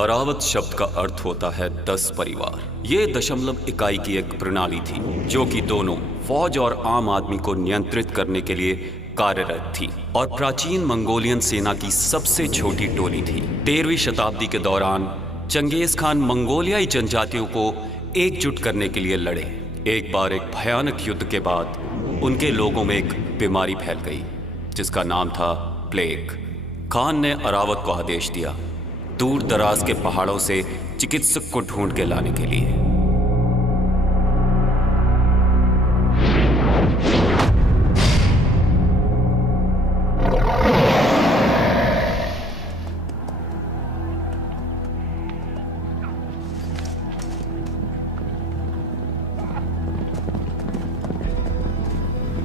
अरावत शब्द का अर्थ होता है 10 परिवार। ये दशमलव इकाई की एक प्रणाली थी जो कि दोनों फौज और आम आदमी को नियंत्रित करने के लिए कार्यरत थी और प्राचीन मंगोलियन सेना की सबसे छोटी टोली थी। 13वीं शताब्दी के दौरान चंगेज खान मंगोलियाई जनजातियों को एकजुट करने के लिए लड़े। एक बार एक भयानक युद्ध के बाद उनके लोगों में एक बीमारी फैल गई जिसका नाम था प्लेग। खान ने अरावत को आदेश दिया दूर दराज के पहाड़ों से चिकित्सक को ढूंढ के लाने के लिए।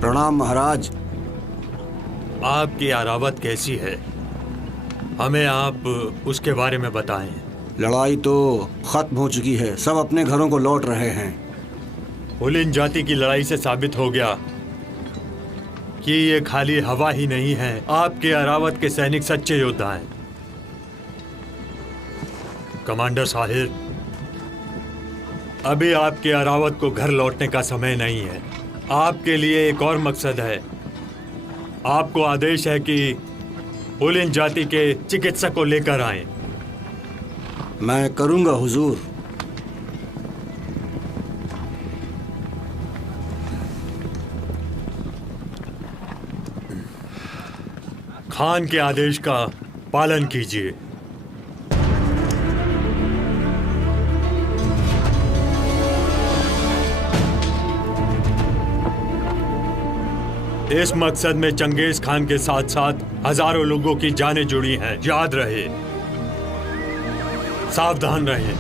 प्रणाम महाराज। आपकी अरावत कैसी है? हमें आप उसके बारे में बताएं। लड़ाई तो खत्म हो चुकी है, सब अपने घरों को लौट रहे हैं। हुलिन जाति की लड़ाई से साबित हो गया कि ये खाली हवा ही नहीं है। आपके अरावत के सैनिक सच्चे योद्धा हैं। कमांडर साहिब, अभी आपके अरावत को घर लौटने का समय नहीं है। आपके लिए एक और मकसद है। आपको आदेश है कि हुलिन जाति के चिकित्सक को लेकर आएं। मैं करूंगा हुजूर। खान के आदेश का पालन कीजिए। इस मकसद में चंगेज खान के साथ साथ हजारों लोगों की जानें जुड़ी हैं। याद रहे, सावधान रहें।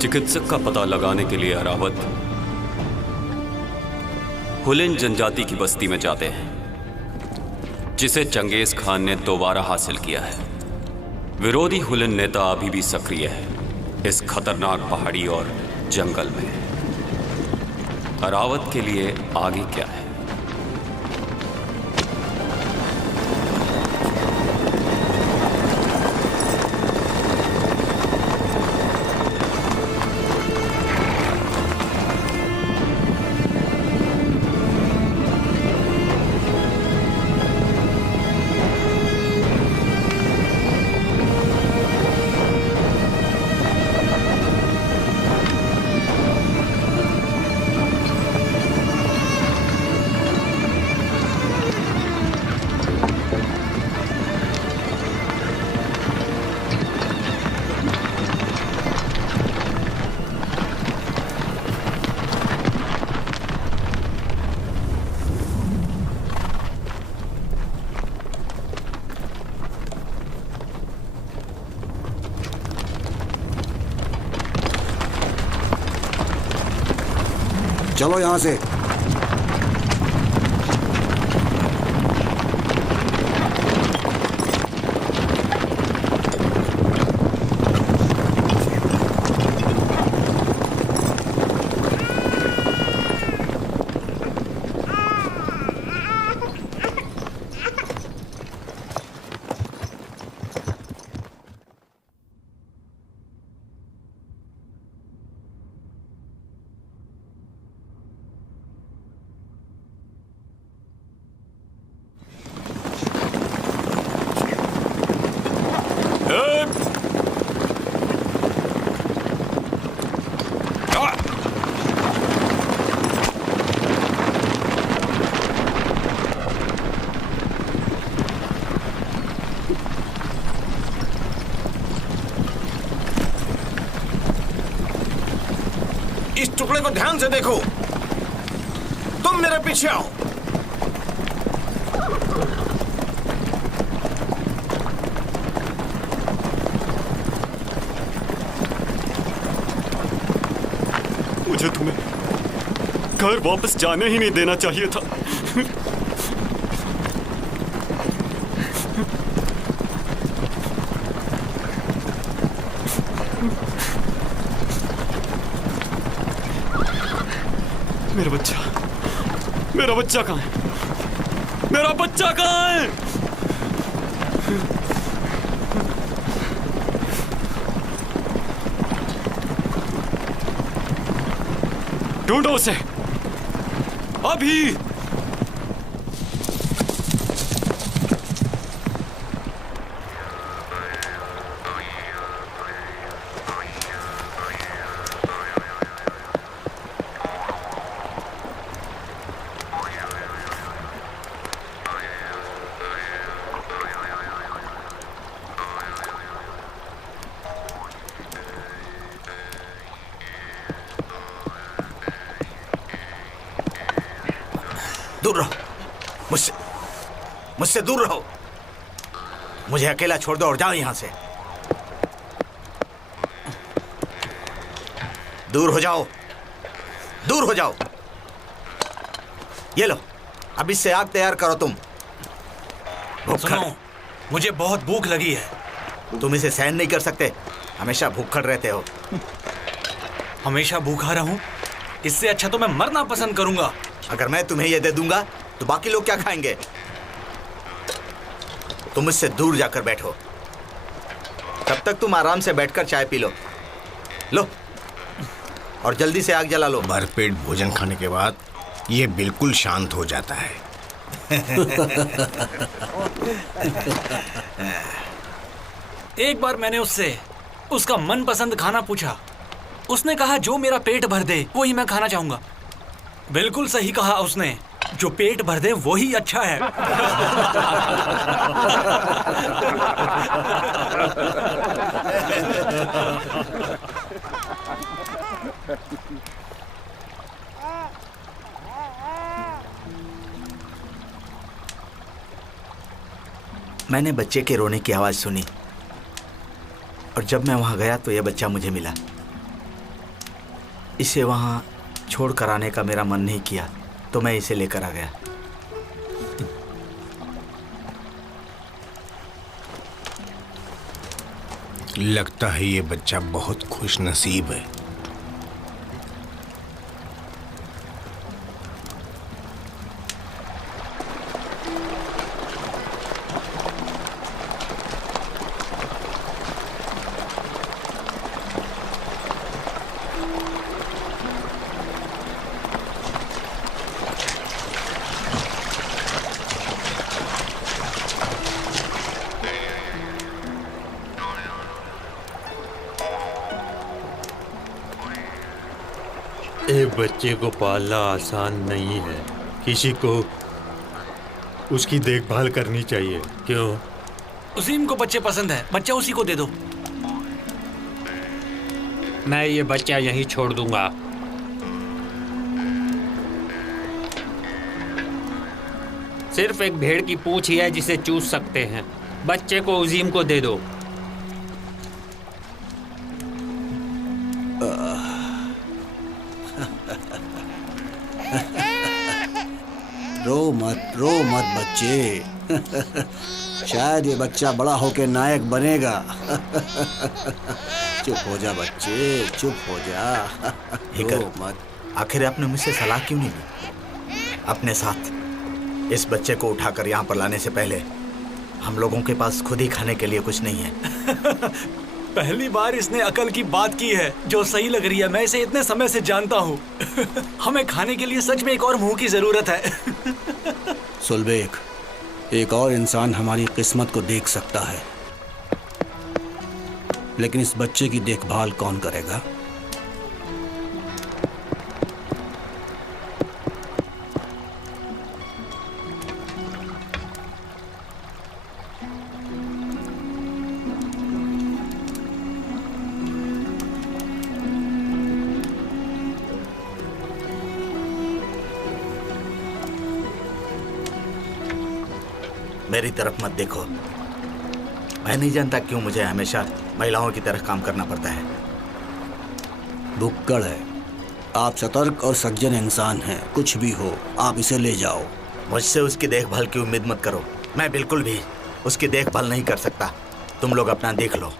चिकित्सक का पता लगाने के लिए अरावत हुलिन जनजाति की बस्ती में जाते हैं जिसे चंगेज खान ने दोबारा हासिल किया है। विरोधी हुलिन नेता अभी भी सक्रिय है इस खतरनाक पहाड़ी और जंगल में। अरावत के लिए आगे क्या है? चलो यहाँ से। टुकड़े को ध्यान से देखो। तुम मेरे पीछे आओ। मुझे तुम्हें घर वापस जाने ही नहीं देना चाहिए था। मेरा बच्चा कहाँ है? मेरा बच्चा कहाँ है? ढूंढो उसे अभी। दूर रहो मुझसे दूर रहो। मुझे अकेला छोड़ दो और जाओ यहां से। दूर हो जाओ, दूर हो जाओ। ये लो, अब इससे आग तैयार करो। तुम सुनो, मुझे बहुत भूख लगी है। तुम इसे सहन नहीं कर सकते, हमेशा भूखड़ रहते हो। हमेशा भूखा रहूं? इससे अच्छा तो मैं मरना पसंद करूंगा। अगर मैं तुम्हें ये दे दूंगा तो बाकी लोग क्या खाएंगे? तुम मुझसे दूर जाकर बैठो। तब तक तुम आराम से बैठकर चाय पी लो। लो, और जल्दी से आग जला लो। भरपेट भोजन खाने के बाद ये बिल्कुल शांत हो जाता है। एक बार मैंने उससे उसका मनपसंद खाना पूछा। उसने कहा जो मेरा पेट भर दे वही मैं खाना चाहूंगा। बिल्कुल सही कहा उसने, जो पेट भर दे वही अच्छा है। मैंने बच्चे के रोने की आवाज सुनी और जब मैं वहां गया तो यह बच्चा मुझे मिला। इसे वहां छोड़ कर आने का मेरा मन नहीं किया तो मैं इसे लेकर आ गया। लगता है ये बच्चा बहुत खुश नसीब है। एक बच्चे को पालना आसान नहीं है। किसी को उसकी देखभाल करनी चाहिए। क्यों? उसीम को बच्चे पसंद है, बच्चा उसी को दे दो। मैं ये बच्चा यहीं छोड़ दूंगा। सिर्फ एक भेड़ की पूंछ ही है जिसे चूस सकते हैं। बच्चे को उजीम को दे दो। रो मत बच्चे। शायद ये बच्चा बड़ा होकर नायक बनेगा। चुप हो जा बच्चे, चुप हो जा। रो मत। आखिर आपने मुझसे सलाह क्यों नहीं ली? अपने साथ इस बच्चे को उठाकर यहाँ पर लाने से पहले हम लोगों के पास खुद ही खाने के लिए कुछ नहीं है। पहली बार इसने अकल की बात की है जो सही लग रही है। मैं इसे इतने समय से जानता हूँ। हमें खाने के लिए सच में एक और मुंह की जरूरत है। सुलबेक, एक और इंसान हमारी किस्मत को देख सकता है, लेकिन इस बच्चे की देखभाल कौन करेगा? मेरी तरफ मत देखो। मैं नहीं जानता क्यों मुझे हमेशा महिलाओं की तरह काम करना पड़ता है। भुक्कड़ है। आप सतर्क और सज्जन इंसान हैं। कुछ भी हो, आप इसे ले जाओ। मुझसे उसकी देखभाल की उम्मीद मत करो। मैं बिल्कुल भी उसकी देखभाल नहीं कर सकता। तुम लोग अपना देख लो।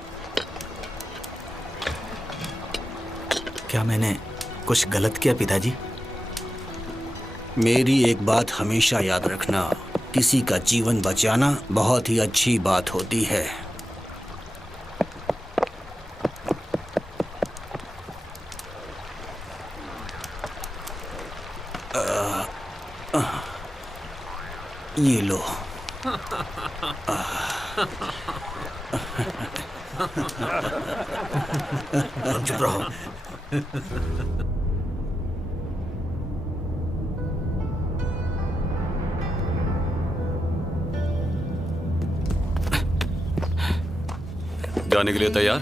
क्या मैंने कुछ गलत किया पिताजी? मेरी एक बात हमेशा याद रखना, किसी का जीवन बचाना बहुत ही अच्छी बात होती है। ये लो। तुम चुप रहो। जाने के लिए तैयार?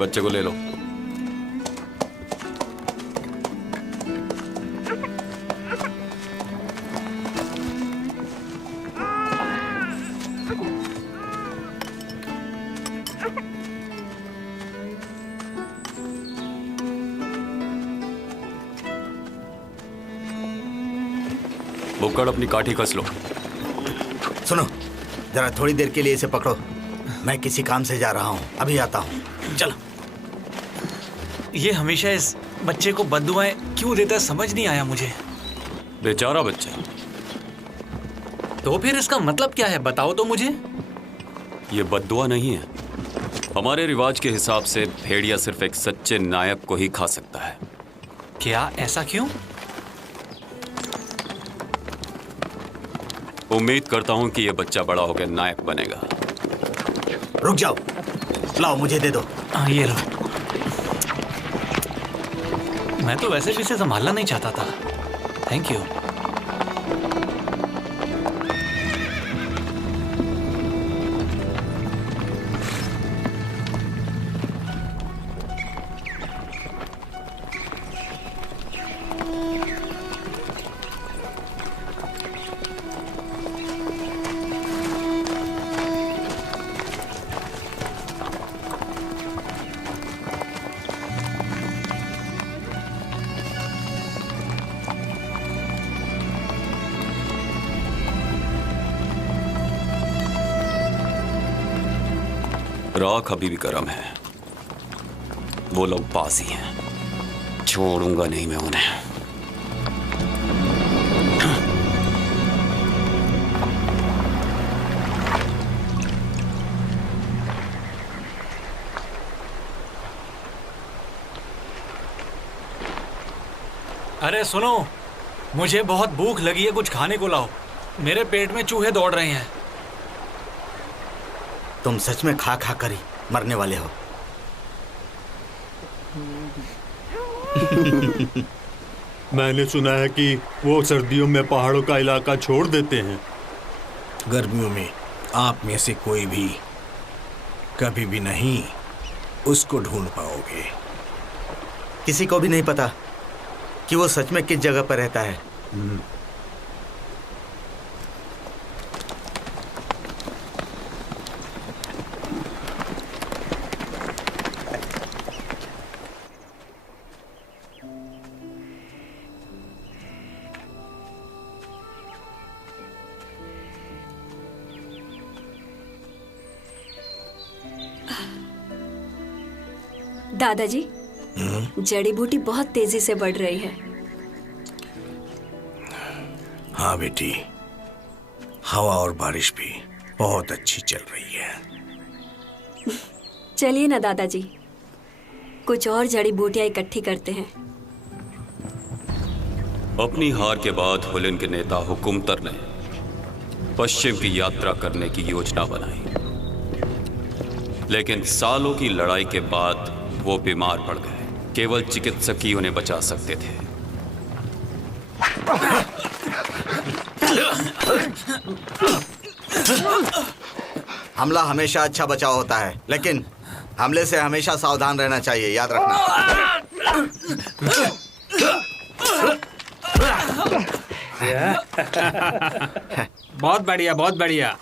बच्चे को ले लो। भुक्कड़, अपनी काठी कस लो। सुनो, जरा थोड़ी देर के लिए इसे पकड़ो। मैं किसी काम से जा रहा हूँ, अभी आता हूँ। चलो। ये हमेशा इस बच्चे को बद्दुआएं क्यों देता है, समझ नहीं आया मुझे। बेचारा बच्चा। तो फिर इसका मतलब क्या है, बताओ तो मुझे। ये बद्दुआ नहीं है। हमारे रिवाज के हिसाब से भेड़िया सिर्फ एक सच्चे नायक को ही खा सकता है। क्या, ऐसा क्यों? उम्मीद करता हूं कि ये बच्चा बड़ा होकर नायक बनेगा। रुक जाओ, लाओ मुझे दे दो। ये लो। मैं तो वैसे भी इसे संभालना नहीं चाहता था। Thank you. राख अभी भी गर्म है। वो लोग पास ही हैं। छोड़ूंगा नहीं मैं उन्हें। अरे सुनो, मुझे बहुत भूख लगी है, कुछ खाने को लाओ। मेरे पेट में चूहे दौड़ रहे हैं। तुम सच में खा खा कर ही मरने वाले हो। मैंने सुना है कि वो सर्दियों में पहाड़ों का इलाका छोड़ देते हैं। गर्मियों में आप में से कोई भी कभी भी नहीं उसको ढूंढ पाओगे। किसी को भी नहीं पता कि वो सच में किस जगह पर रहता है। दादाजी, जड़ी बूटी बहुत तेजी से बढ़ रही है। हाँ बेटी, हवा और बारिश भी बहुत अच्छी चल रही है। चलिए ना दादाजी, कुछ और जड़ी बूटियां इकट्ठी करते हैं। अपनी हार के बाद हुलिन के नेता हुकुमतर ने पश्चिम की यात्रा करने की योजना बनाई, लेकिन सालों की लड़ाई के बाद वो बीमार पड़ गए। केवल चिकित्सक ही उन्हें बचा सकते थे। हमला हमेशा अच्छा बचाव होता है, लेकिन हमले से हमेशा सावधान रहना चाहिए, याद रखना। बहुत बढ़िया, बहुत बढ़िया।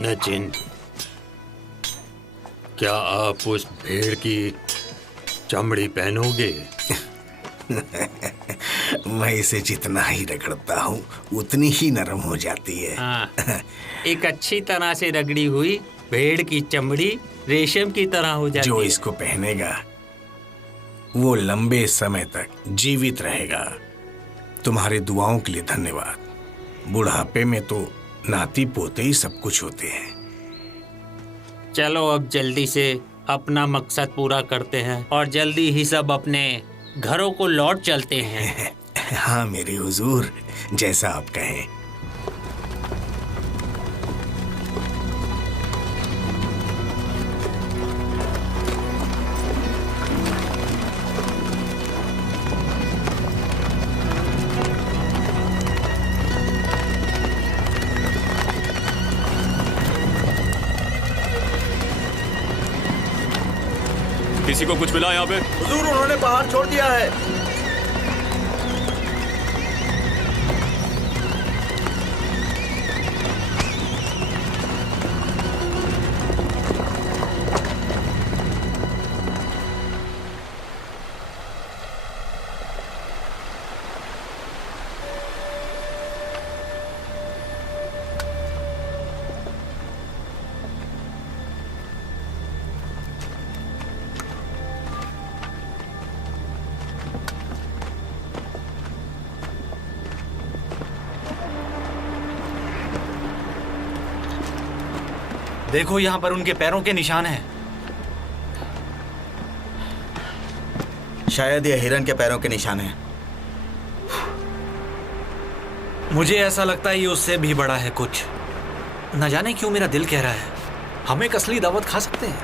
नचिन, क्या आप उस भेड़ की चमड़ी पहनोगे? मैं इसे जितना ही रगड़ता हूँ उतनी ही नरम हो जाती है। हाँ, एक अच्छी तरह से रगड़ी हुई भेड़ की चमड़ी रेशम की तरह हो जाती जो है। इसको पहनेगा वो लंबे समय तक जीवित रहेगा। तुम्हारी दुआओं के लिए धन्यवाद। बुढ़ापे में तो नाती पोते ही सब कुछ होते हैं। चलो अब जल्दी से अपना मकसद पूरा करते हैं और जल्दी ही सब अपने घरों को लौट चलते हैं। हाँ मेरे हुजूर, जैसा आप कहें। किसी को कुछ मिला यहाँ पे? हुजूर, उन्होंने पहाड़ छोड़ दिया है। देखो, यहाँ पर उनके पैरों के निशान हैं। शायद ये हिरन के पैरों के निशान हैं। मुझे ऐसा लगता है ये उससे भी बड़ा है कुछ। न जाने क्यों मेरा दिल कह रहा है हम एक असली दावत खा सकते हैं।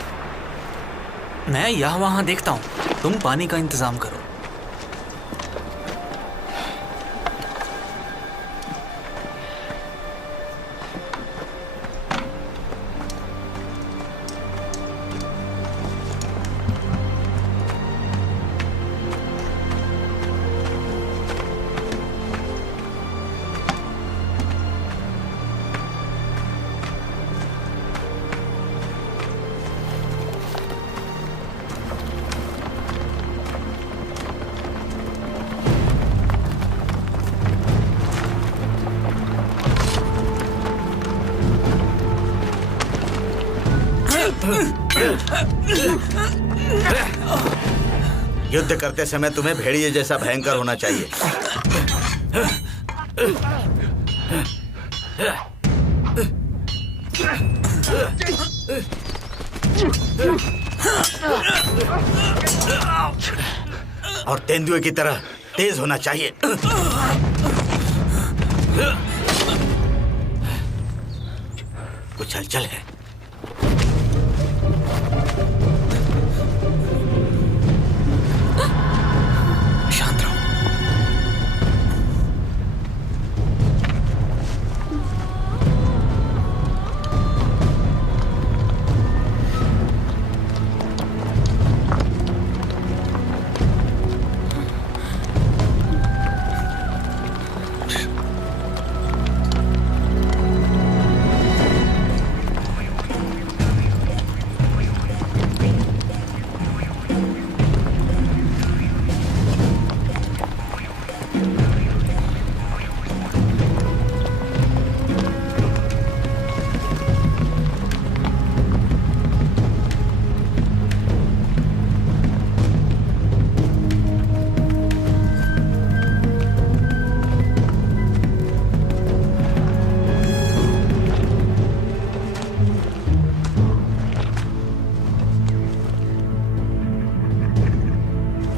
मैं यहाँ वहाँ देखता हूँ, तुम पानी का इंतजाम करो। युद्ध करते समय तुम्हें भेड़िए जैसा भयंकर होना चाहिए। और तेंदुए की तरह तेज होना चाहिए। कुछ हलचल है। शांत रहो।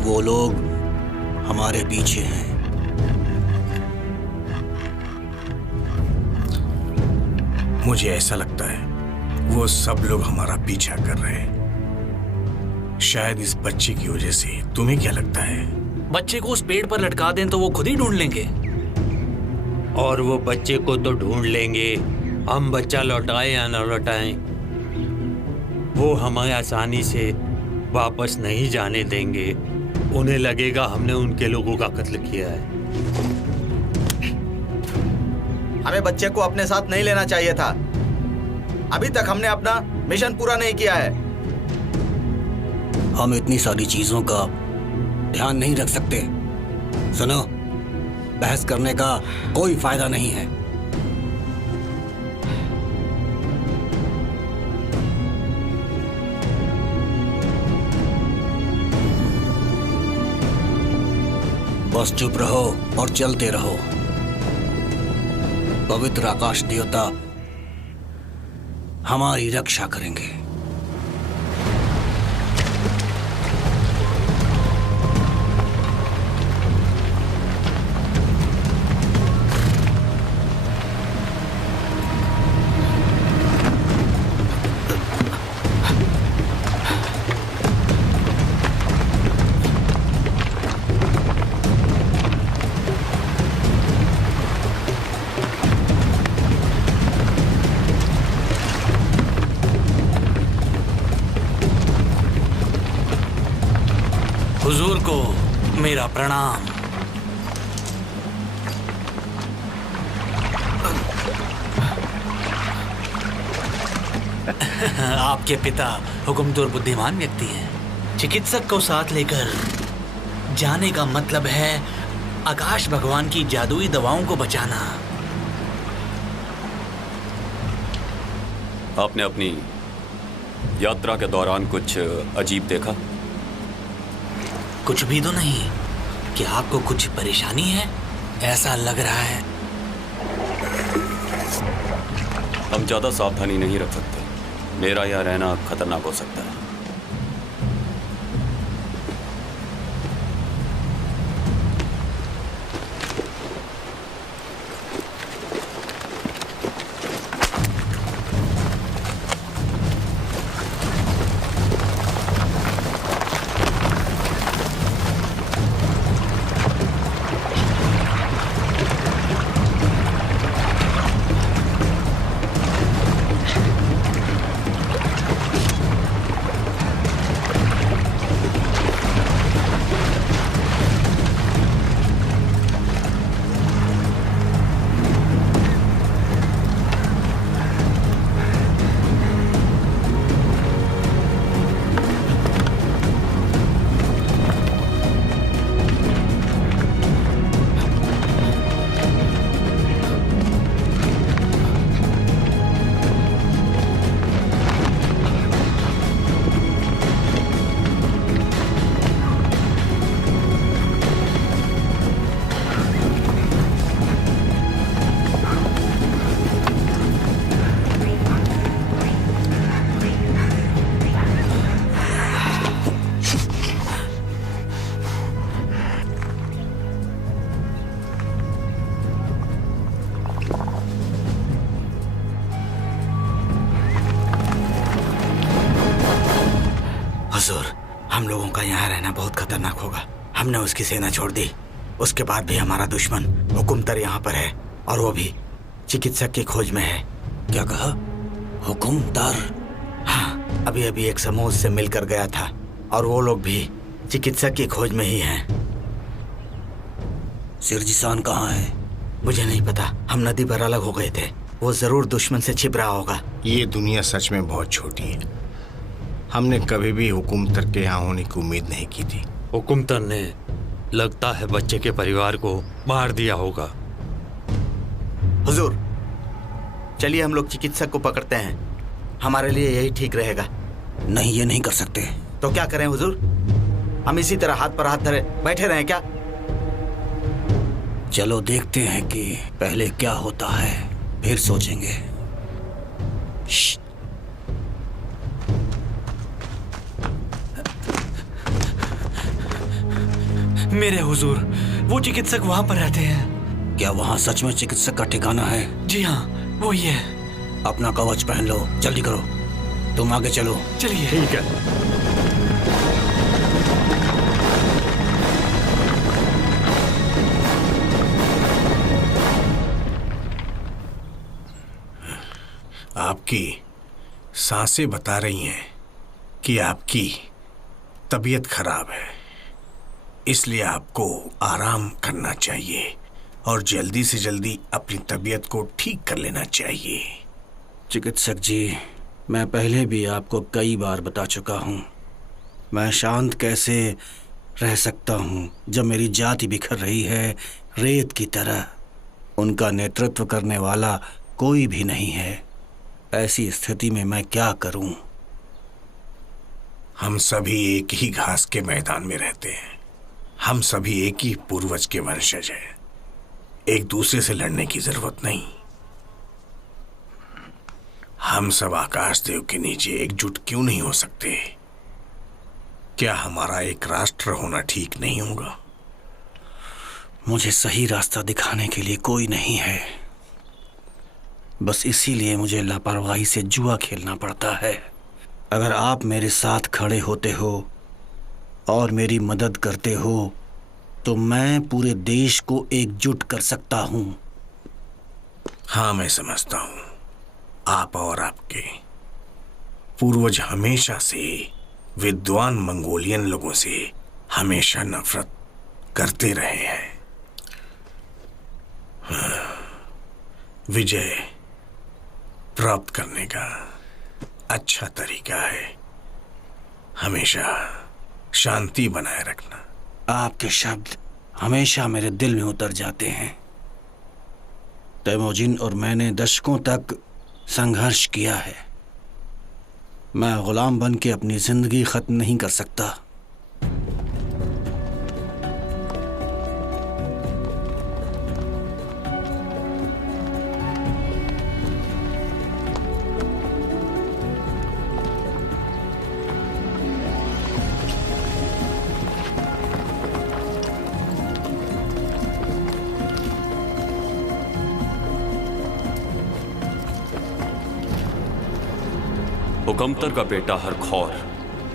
वो लोग हमारे पीछे हैं। मुझे ऐसा लगता है वो सब लोग हमारा पीछा कर रहे हैं, शायद इस बच्चे की वजह से। तुम्हें क्या लगता है? बच्चे को उस पेड़ पर लटका दें तो वो खुद ही ढूंढ लेंगे। और वो बच्चे को तो ढूंढ लेंगे, हम बच्चा लौटाए या न लौटाएं, वो हमें आसानी से वापस नहीं जाने देंगे। उन्हें लगेगा हमने उनके लोगों का कत्ल किया है। हमें बच्चे को अपने साथ नहीं लेना चाहिए था। अभी तक हमने अपना मिशन पूरा नहीं किया है। हम इतनी सारी चीजों का ध्यान नहीं रख सकते। सुनो, बहस करने का कोई फायदा नहीं है। बस चुप रहो और चलते रहो। पवित्र आकाश देवता हमारी रक्षा करेंगे। हुजूर को मेरा प्रणाम। आपके पिता हुकुमतुर बुद्धिमान व्यक्ति हैं। चिकित्सक को साथ लेकर जाने का मतलब है आकाश भगवान की जादुई दवाओं को बचाना। आपने अपनी यात्रा के दौरान कुछ अजीब देखा? कुछ भी तो नहीं। क्या आपको कुछ परेशानी है? ऐसा लग रहा है। हम ज्यादा सावधानी नहीं रख सकते। मेरा यहाँ रहना खतरनाक हो सकता है। हुजूर, हम लोगों का यहाँ रहना बहुत खतरनाक होगा। हमने उसकी सेना छोड़ दी, उसके बाद भी हमारा दुश्मन हुकुमतर यहाँ पर है, और वो भी चिकित्सक की खोज में है। क्या कहा? हुकुमदार? हाँ, अभी अभी एक समूह से मिलकर गया था, और वो लोग भी चिकित्सक की खोज में ही हैं। सिरजिसान कहाँ है? मुझे नहीं पता। हम नदी पर अलग हो गए थे। वो जरूर दुश्मन से छिप रहा होगा। ये दुनिया सच में बहुत छोटी है। हमने कभी भी हुकुमतर के यहाँ होने की उम्मीद नहीं की थी। हुकुमतर ने लगता है बच्चे के परिवार को मार दिया होगा। हुजूर, चलिए हम लोग चिकित्सक को पकड़ते हैं। हमारे लिए यही ठीक रहेगा। नहीं, ये नहीं कर सकते। तो क्या करें हुजूर? हम इसी तरह हाथ पर हाथ धरे बैठे रहें क्या? चलो देखते हैं कि पहले क्या होता है, फिर सोचेंगे। मेरे हुजूर, वो चिकित्सक वहां पर रहते हैं। क्या वहाँ सच में चिकित्सक का ठिकाना है? जी हाँ, वो ही है। अपना कवच पहन लो, जल्दी करो। तुम आगे चलो। चलिए। ठीक है। आपकी सांसें बता रही हैं कि आपकी तबीयत खराब है, इसलिए आपको आराम करना चाहिए और जल्दी से जल्दी अपनी तबीयत को ठीक कर लेना चाहिए। चिकित्सक जी, मैं पहले भी आपको कई बार बता चुका हूँ, मैं शांत कैसे रह सकता हूँ जब मेरी जाति बिखर रही है रेत की तरह। उनका नेतृत्व करने वाला कोई भी नहीं है। ऐसी स्थिति में मैं क्या करूं? हम सभी एक ही घास के मैदान में रहते हैं। हम सभी एक ही पूर्वज के वंशज हैं। एक दूसरे से लड़ने की जरूरत नहीं। हम सब आकाश देव के नीचे एकजुट क्यों नहीं हो सकते? क्या हमारा एक राष्ट्र होना ठीक नहीं होगा? मुझे सही रास्ता दिखाने के लिए कोई नहीं है, बस इसीलिए मुझे लापरवाही से जुआ खेलना पड़ता है। अगर आप मेरे साथ खड़े होते हो और मेरी मदद करते हो तो मैं पूरे देश को एकजुट कर सकता हूं। हाँ, मैं समझता हूं। आप और आपके पूर्वज हमेशा से विद्वान मंगोलियन लोगों से हमेशा नफरत करते रहे हैं। विजय प्राप्त करने का अच्छा तरीका है हमेशा शांति बनाए रखना। आपके शब्द हमेशा मेरे दिल में उतर जाते हैं। तैमोजिन और मैंने दशकों तक संघर्ष किया है। मैं गुलाम बन के अपनी जिंदगी खत्म नहीं कर सकता। हुकमतर का बेटा हरखौर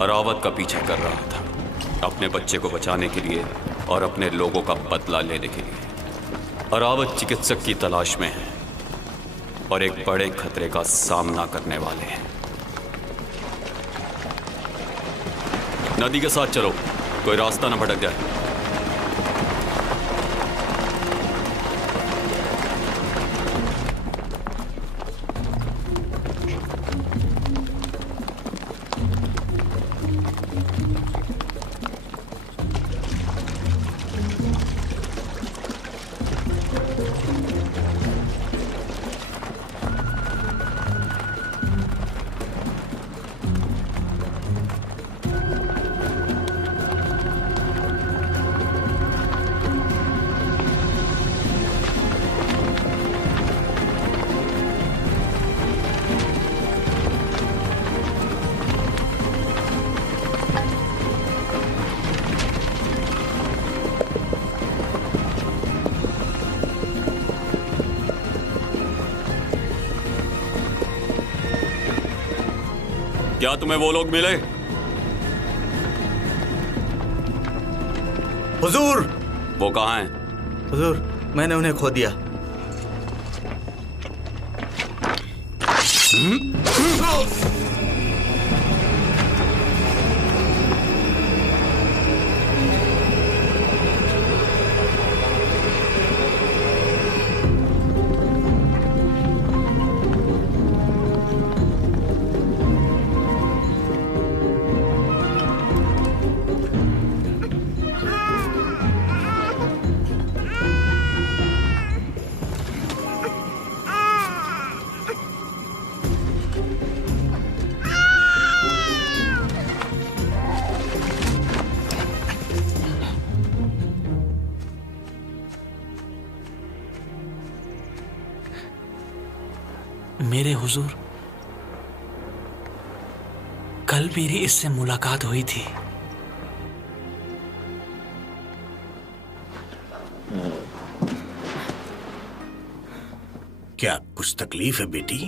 अरावत का पीछा कर रहा था अपने बच्चे को बचाने के लिए और अपने लोगों का बदला लेने के लिए। अरावत चिकित्सक की तलाश में है और एक बड़े खतरे का सामना करने वाले हैं। नदी के साथ चलो, कोई रास्ता न भटक जाए। क्या तुम्हें वो लोग मिले? हुजूर, वो कहाँ हैं? हुजूर, मैंने उन्हें खो दिया। मेरे हुजूर, कल मेरी इससे मुलाकात हुई थी। क्या कुछ तकलीफ है बेटी?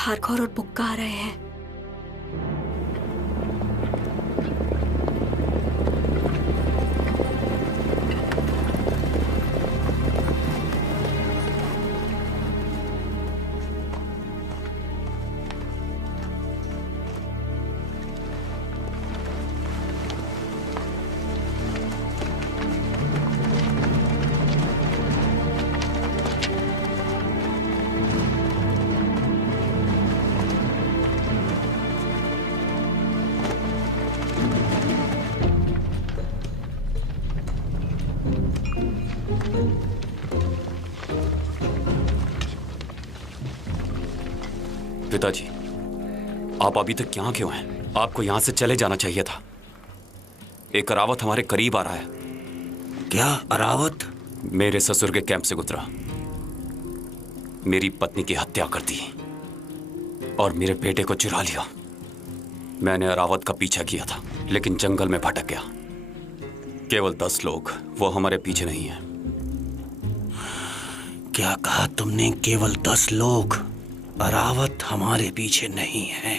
हारखोर और बुक्का आ रहे हैं। पिताजी, आप अभी तक यहाँ क्यों हैं? आपको यहाँ से चले जाना चाहिए था। एक अरावत हमारे करीब आ रहा है। क्या अरावत? मेरे ससुर के कैंप से गुजरा, मेरी पत्नी की हत्या कर दी और मेरे बेटे को चुरा लिया। मैंने अरावत का पीछा किया था, लेकिन जंगल में भटक गया। केवल 10 लोग, वो हमारे पीछे नहीं है। क्या कहा तुमने? केवल 10 लोग? अरावत हमारे पीछे नहीं है।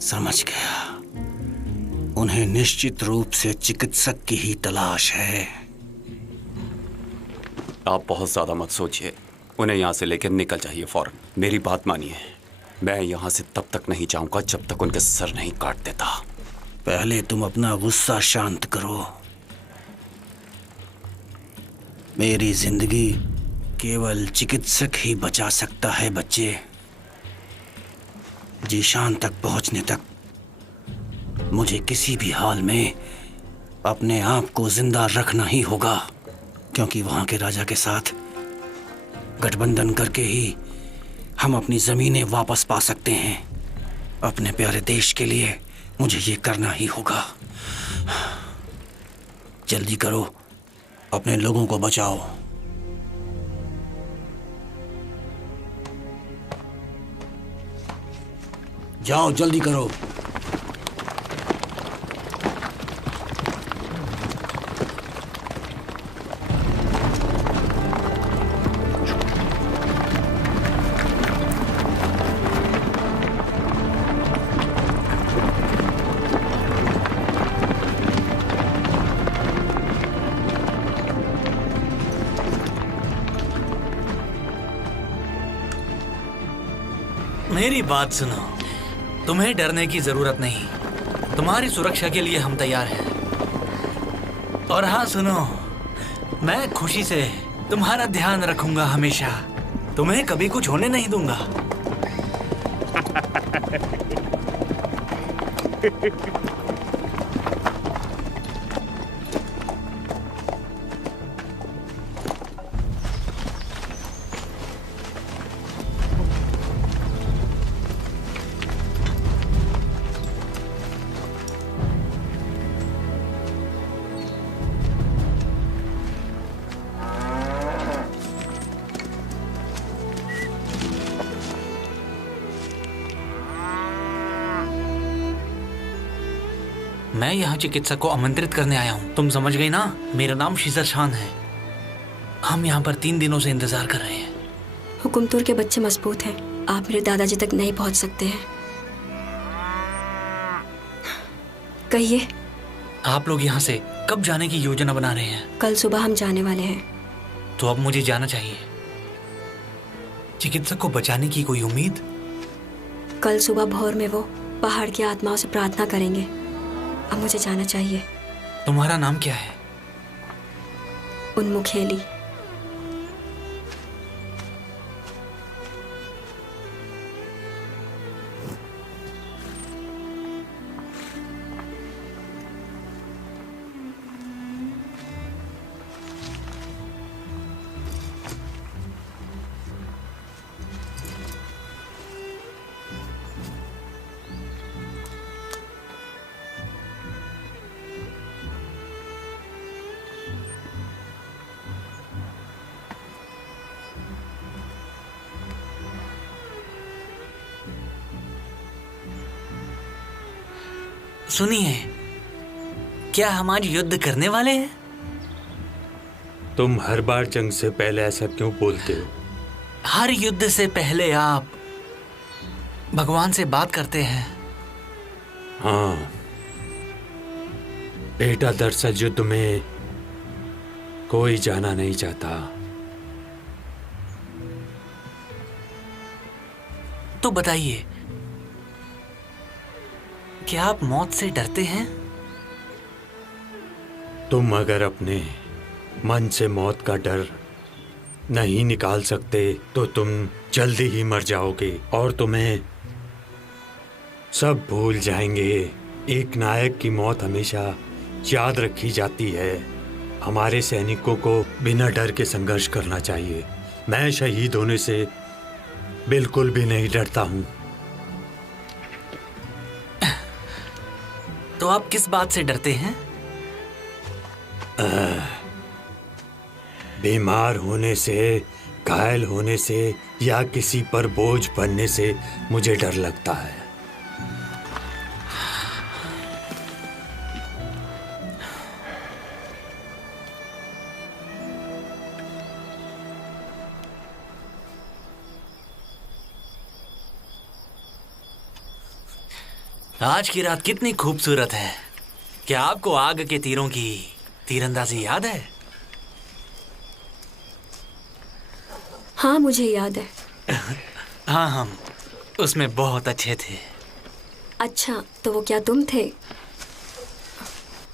समझ गया। उन्हें निश्चित रूप से चिकित्सक की ही तलाश है। आप बहुत ज्यादा मत सोचिए, उन्हें यहाँ से लेकर निकल जाइए फौरन। मेरी बात मानिए, मैं यहाँ से तब तक नहीं जाऊंगा जब तक उनके सर नहीं काट देता। पहले तुम अपना गुस्सा शांत करो। मेरी जिंदगी केवल चिकित्सक ही बचा सकता है बच्चे। जीशान तक पहुंचने तक मुझे किसी भी हाल में अपने आप को जिंदा रखना ही होगा, क्योंकि वहां के राजा के साथ गठबंधन करके ही हम अपनी जमीनें वापस पा सकते हैं। अपने प्यारे देश के लिए मुझे ये करना ही होगा। जल्दी करो, अपने लोगों को बचाओ। जाओ, जल्दी करो। मेरी बात सुनो, तुम्हें डरने की जरूरत नहीं। तुम्हारी सुरक्षा के लिए हम तैयार हैं। और हाँ सुनो, मैं खुशी से तुम्हारा ध्यान रखूंगा हमेशा। तुम्हें कभी कुछ होने नहीं दूंगा। मैं यहाँ चिकित्सक को आमंत्रित करने आया हूँ। तुम समझ गई ना? मेरा नाम शीजर शान है। हम यहाँ पर 3 दिनों से इंतजार कर रहे हैं। हुकुमतुर के बच्चे मजबूत हैं। आप मेरे दादाजी तक नहीं पहुँच सकते हैं। कहिए, आप लोग यहाँ से कब जाने की योजना बना रहे हैं? कल सुबह हम जाने वाले हैं। तो अब मुझे जाना चाहिए। चिकित्सक को बचाने की कोई उम्मीद? कल सुबह भोर में वो पहाड़ की आत्माओं से प्रार्थना करेंगे। अब मुझे जाना चाहिए। तुम्हारा नाम क्या है? उन्मुखेली। सुनिए, क्या हम आज युद्ध करने वाले हैं? तुम हर बार जंग से पहले ऐसा क्यों बोलते हो? हर युद्ध से पहले आप भगवान से बात करते हैं। हाँ बेटा, दरअसल युद्ध में कोई जाना नहीं चाहता। तो बताइए, क्या आप मौत से डरते हैं? तुम अगर अपने मन से मौत का डर नहीं निकाल सकते तो तुम जल्दी ही मर जाओगे और तुम्हें सब भूल जाएंगे। एक नायक की मौत हमेशा याद रखी जाती है। हमारे सैनिकों को बिना डर के संघर्ष करना चाहिए। मैं शहीद होने से बिल्कुल भी नहीं डरता हूं। तो आप किस बात से डरते हैं? बीमार होने से, घायल होने से या किसी पर बोझ बनने से मुझे डर लगता है। आज की रात कितनी खूबसूरत है। क्या आपको आग के तीरों की तीरंदाजी याद है? हाँ, मुझे याद है। हाँ, हम उसमें बहुत अच्छे थे। अच्छा, तो वो क्या तुम थे?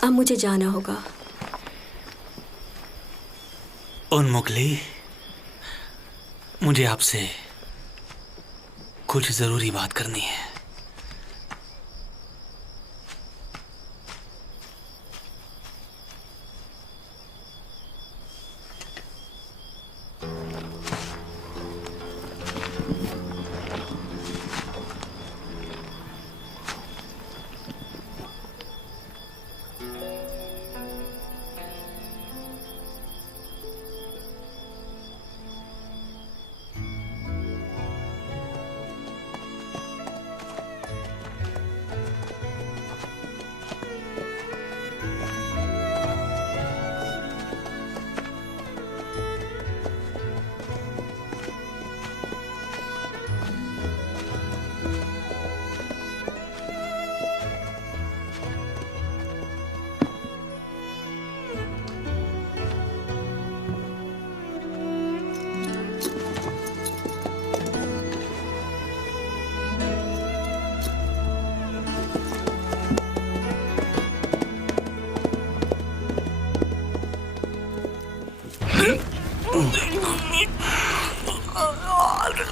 अब मुझे जाना होगा। उन्मुखली, मुझे आपसे कुछ जरूरी बात करनी है।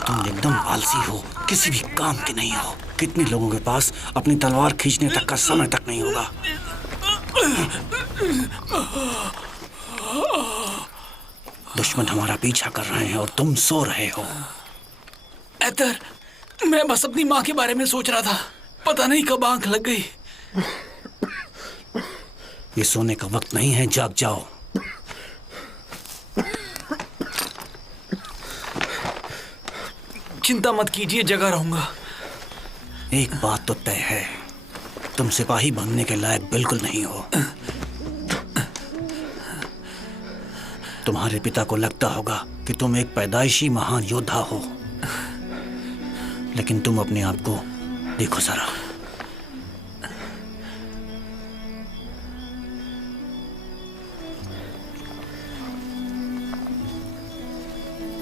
तुम एकदम आलसी हो, किसी भी काम के नहीं हो। कितने लोगों के पास अपनी तलवार खींचने तक का समय तक नहीं होगा। दुश्मन हमारा पीछा कर रहे हैं और तुम सो रहे हो। एतर, मैं बस अपनी माँ के बारे में सोच रहा था। पता नहीं कब आंख लग गई। ये सोने का वक्त नहीं है, जाग जाओ। चिंता मत कीजिए, जगा रहूंगा। एक बात तो तय है, तुम सिपाही बनने के लायक बिल्कुल नहीं हो। तुम्हारे पिता को लगता होगा कि तुम एक पैदाइशी महान योद्धा हो, लेकिन तुम अपने आप को देखो जरा।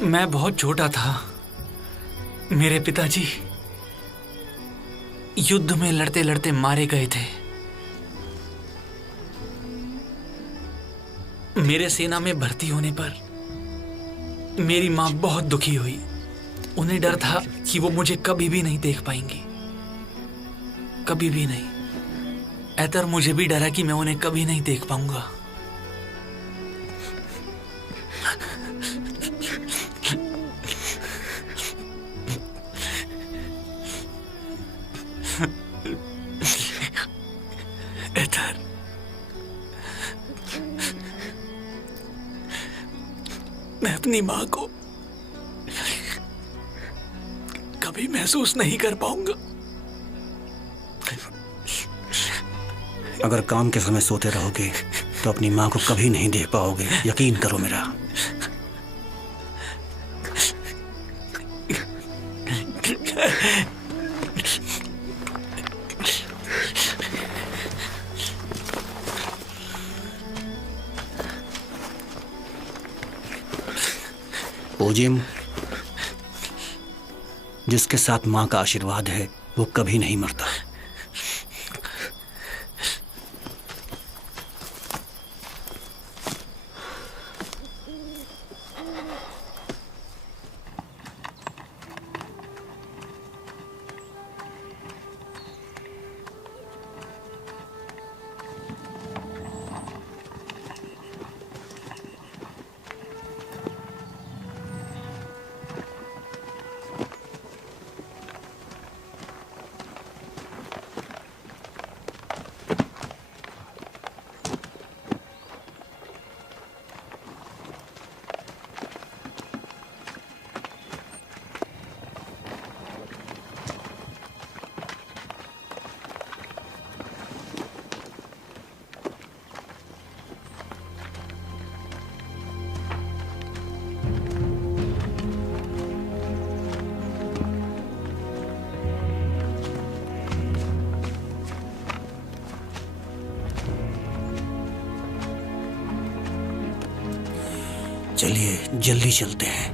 मैं बहुत छोटा था। मेरे पिताजी युद्ध में लड़ते लड़ते मारे गए थे। मेरे सेना में भर्ती होने पर मेरी माँ बहुत दुखी हुई। उन्हें डर था कि वो मुझे कभी भी नहीं देख पाएंगी, कभी भी नहीं। ऐतर, मुझे भी डरा कि मैं उन्हें कभी नहीं देख पाऊंगा। ऐतर, मैं अपनी माँ को कभी महसूस नहीं कर पाऊंगा। अगर काम के समय सोते रहोगे तो अपनी माँ को कभी नहीं देख पाओगे, यकीन करो मेरा। ओजिम, जिसके साथ माँ का आशीर्वाद है वो कभी नहीं मरता। चलिए जल्दी चलते हैं।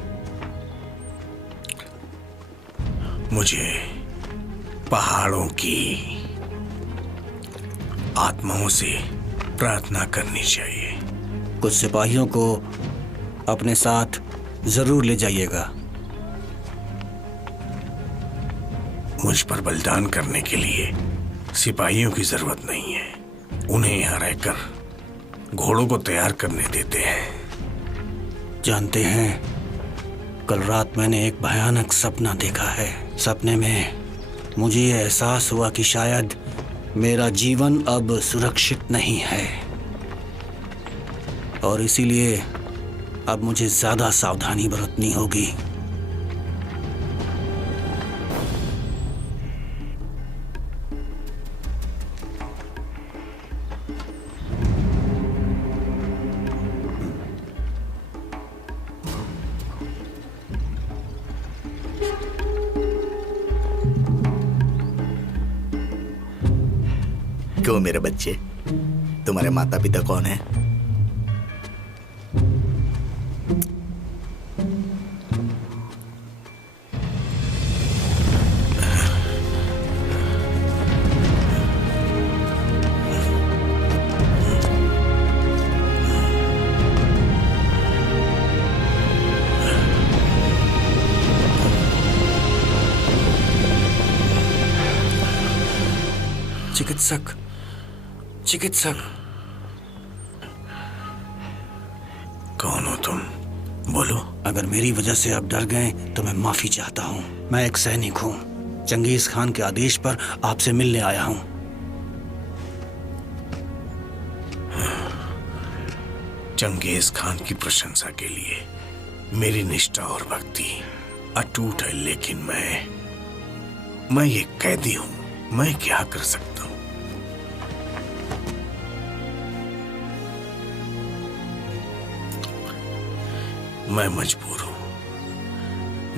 मुझे पहाड़ों की आत्माओं से प्रार्थना करनी चाहिए। कुछ सिपाहियों को अपने साथ जरूर ले जाइएगा। मुझ पर बलिदान करने के लिए सिपाहियों की जरूरत नहीं है। उन्हें यहाँ रहकर घोड़ों को तैयार करने देते हैं। जानते हैं, कल रात मैंने एक भयानक सपना देखा है। सपने में मुझे ये एहसास हुआ कि शायद मेरा जीवन अब सुरक्षित नहीं है और इसीलिए अब मुझे ज्यादा सावधानी बरतनी होगी। क्यों मेरे बच्चे, तुम्हारे माता पिता कौन है? चिकित्सक, चिकित्सक। कौन हो तुम? बोलो। अगर मेरी वजह से आप डर गए तो मैं माफी चाहता हूँ। मैं एक सैनिक हूँ, चंगेज खान के आदेश पर आपसे मिलने आया हूँ। चंगेज खान की प्रशंसा के लिए मेरी निष्ठा और भक्ति अटूट है, लेकिन मैं ये कैदी हूँ। मैं क्या कर सकता हूँ? मैं मजबूर हूं,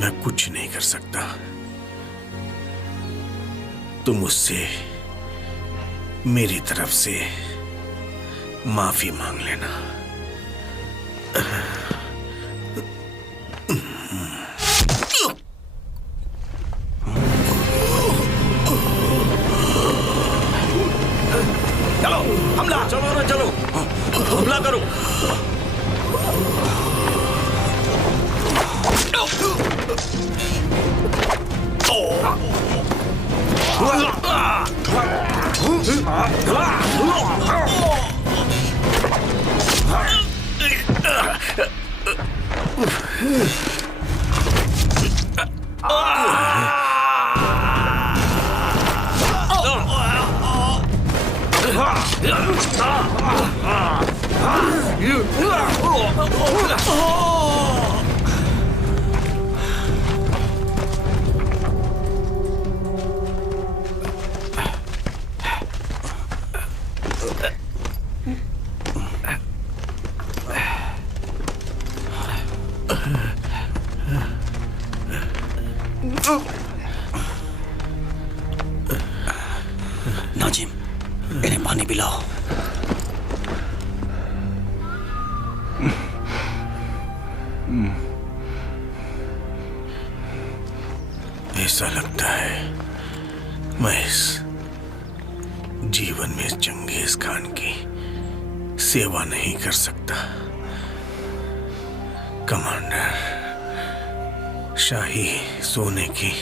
मैं कुछ नहीं कर सकता। तुम मुझसे मेरी तरफ से माफी मांग लेना। चलो हमला, चलो ना, चलो हमला करो। नाजिम, इन्हें पानी पिलाओ। ऐसा लगता है मैं इस जीवन में चंगेज खान की सेवा नहीं कर सकता। कमांडर, शाही सोने की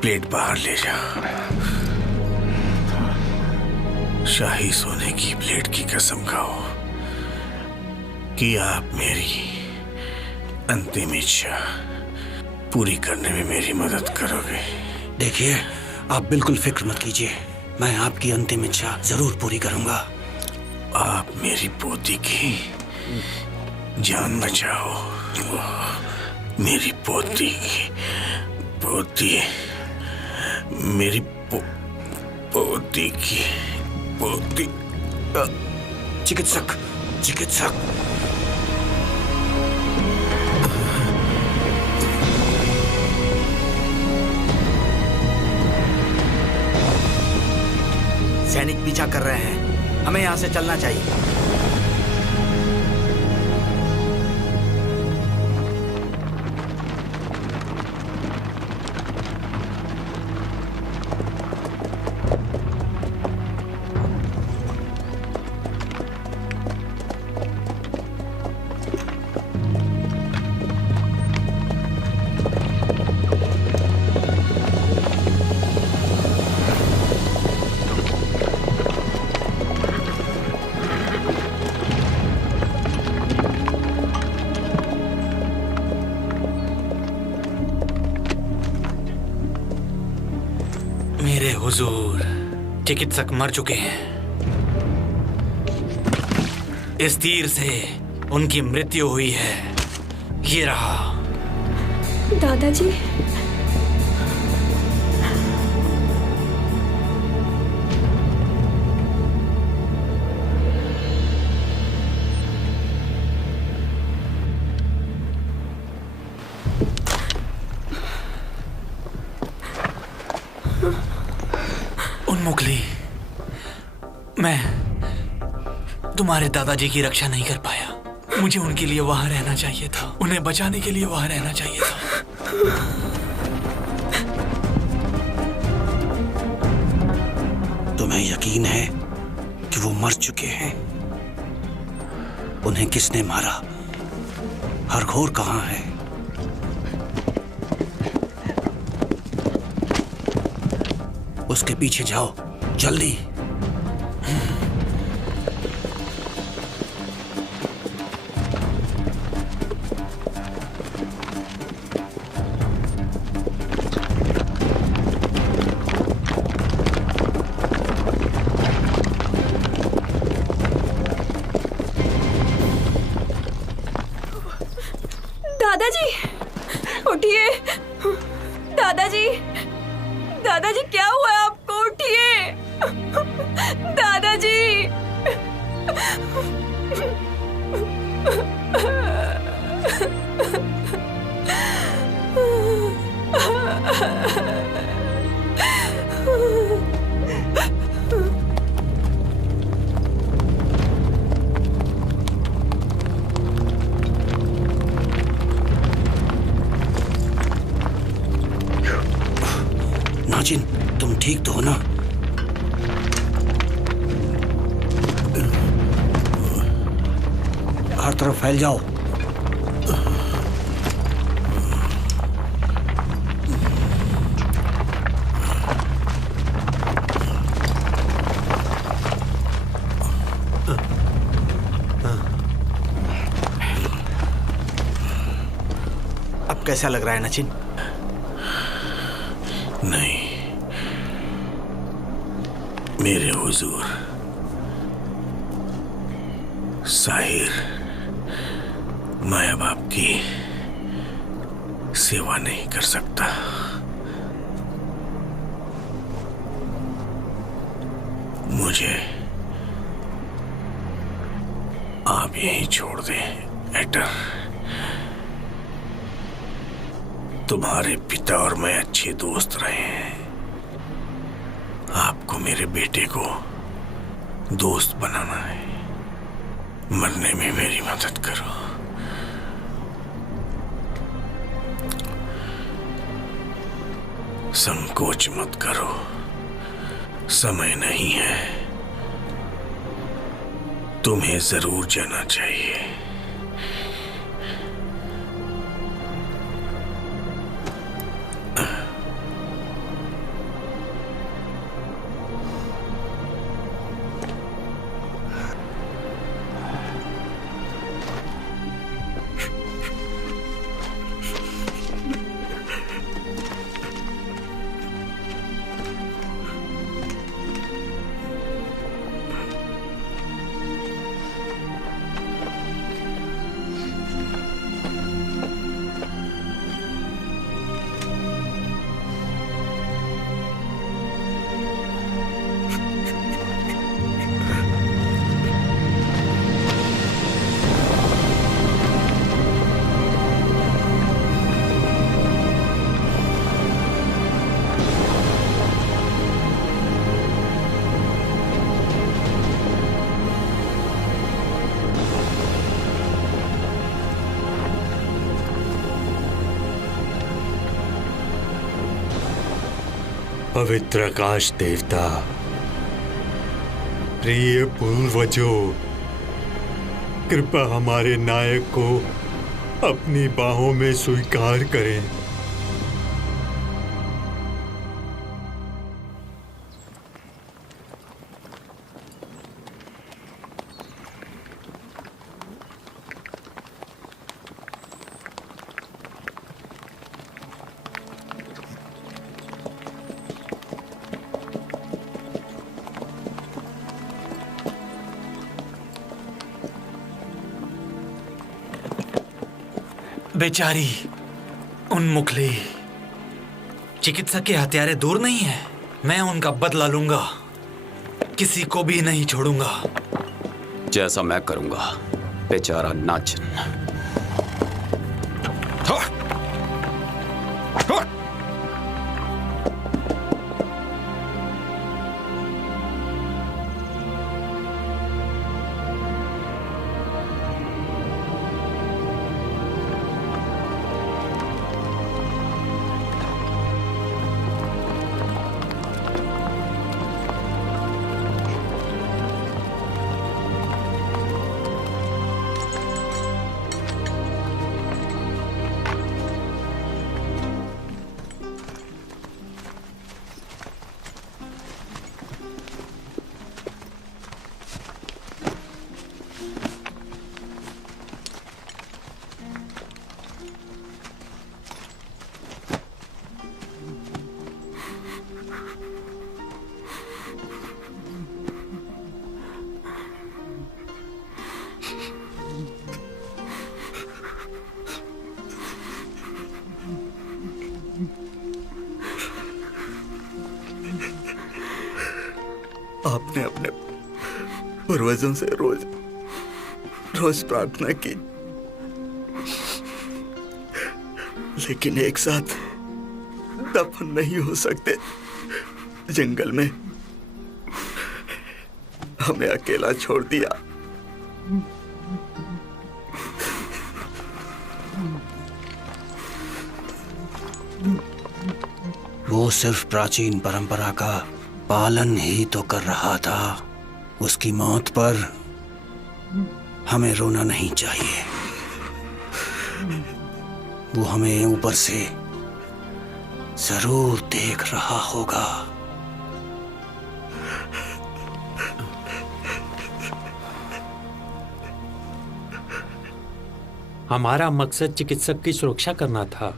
प्लेट बाहर ले जाओ। शाही सोने की प्लेट की कसम खाओ कि आप मेरी अंतिम इच्छा पूरी करने में मेरी मदद करोगे। देखिए, आप बिल्कुल फिक्र मत कीजिए, मैं आपकी अंतिम इच्छा जरूर पूरी करूंगा। आप मेरी पोती की जान बचाओ। मेरी पोती की पोती, मेरी पोती की पोती। चिकित्सक, चिकित्सक, सैनिक पीछा कर रहे हैं, हमें यहाँ से चलना चाहिए। मेरे हुजूर, चिकित्सक मर चुके हैं। इस तीर से उनकी मृत्यु हुई है। ये रहा। दादाजी, उन्मुखली, मैं तुम्हारे दादाजी की रक्षा नहीं कर पाया। मुझे उनके लिए वहां रहना चाहिए था, उन्हें बचाने के लिए वहां रहना चाहिए था। तुम्हें यकीन है कि वो मर चुके हैं? उन्हें किसने मारा? हरघोर कहाँ है? उसके पीछे जाओ, जल्दी। दादाजी, उठिए। दादाजी, दादाजी, क्या हुआ आपको? उठिए दादाजी। नाजिन, तुम ठीक तो हो ना? हर तरफ फैल जाओ। अब कैसा लग रहा है नाजिन? नहीं मेरे हुजूर, साहिर, मैं अब आपकी सेवा नहीं कर सकता। मुझे आप यहीं छोड़ दें एटर। तुम्हारे पिता और मैं अच्छे दोस्त रहे हैं। आपको मेरे बेटे को दोस्त बनाना है। मरने में मेरी मदद करो। संकोच मत करो, समय नहीं है। तुम्हें जरूर जाना चाहिए। पवित्र आकाश देवता, प्रिय पूर्वजों, कृपा हमारे नायक को अपनी बाहों में स्वीकार करें। बेचारी उन्मुखली, चिकित्सक के हत्यारे दूर नहीं है। मैं उनका बदला लूंगा, किसी को भी नहीं छोड़ूंगा। जैसा मैं करूंगा, बेचारा नाचन। आपने अपने पूर्वजों से रोज रोज प्रार्थना की, लेकिन एक साथ दफन नहीं हो सकते। जंगल में हमें अकेला छोड़ दिया। वो सिर्फ प्राचीन परंपरा का पालन ही तो कर रहा था। उसकी मौत पर हमें रोना नहीं चाहिए। वो हमें ऊपर से जरूर देख रहा होगा। हमारा मकसद चिकित्सक की सुरक्षा करना था।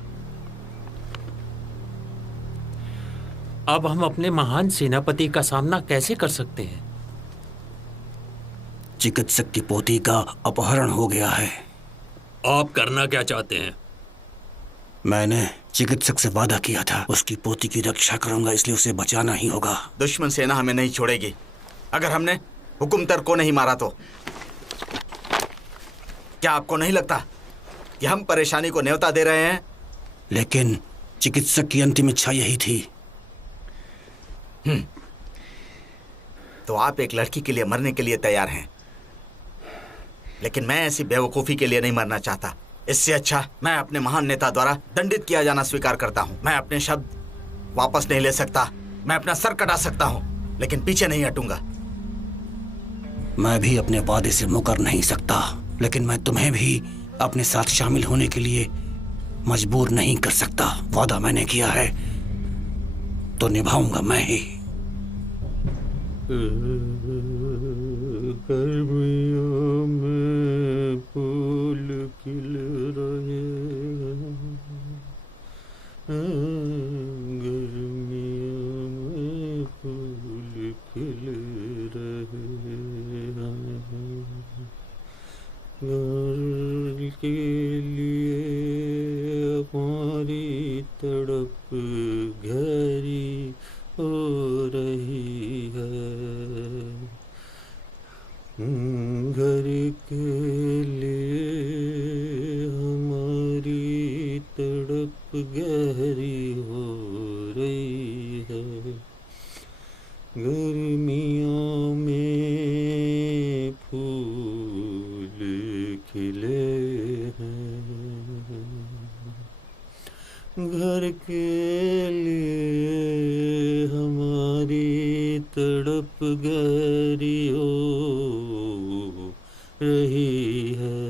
अब हम अपने महान सेनापति का सामना कैसे कर सकते हैं? चिकित्सक की पोती का अपहरण हो गया है। आप करना क्या चाहते हैं? मैंने चिकित्सक से वादा किया था, उसकी पोती की रक्षा करूंगा, इसलिए उसे बचाना ही होगा। दुश्मन सेना हमें नहीं छोड़ेगी अगर हमने हुकुमतर को नहीं मारा तो। क्या आपको नहीं लगता कि हम परेशानी को न्योता दे रहे हैं? लेकिन चिकित्सक की अंतिम इच्छा यही थी। तो आप एक लड़की के लिए मरने के लिए तैयार हैं, लेकिन मैं ऐसी बेवकूफ़ी के लिए नहीं मरना चाहता। इससे अच्छा मैं अपने महान नेता द्वारा दंडित किया जाना स्वीकार करता हूं। मैं अपने शब्द वापस नहीं ले सकता, मैं अपना सर कटा सकता हूं, लेकिन पीछे नहीं हटूंगा। मैं भी अपने वादे से मुकर नहीं सकता, लेकिन मैं तुम्हें भी अपने साथ शामिल होने के लिए मजबूर नहीं कर सकता। वादा मैंने किया है तो निभाऊंगा मैं ही। गर्मियों में फूल खिल रहे हैं, गर्मियों में फूल खिल रहे हैं, घर के लिए हमारी तड़प गहरी हो रही है, घर के लिए हमारी तड़प गहरी हो रही है, गर्मियों में फूल खिले हैं, घर के लिए हमारी तड़प गहरी हो रही है,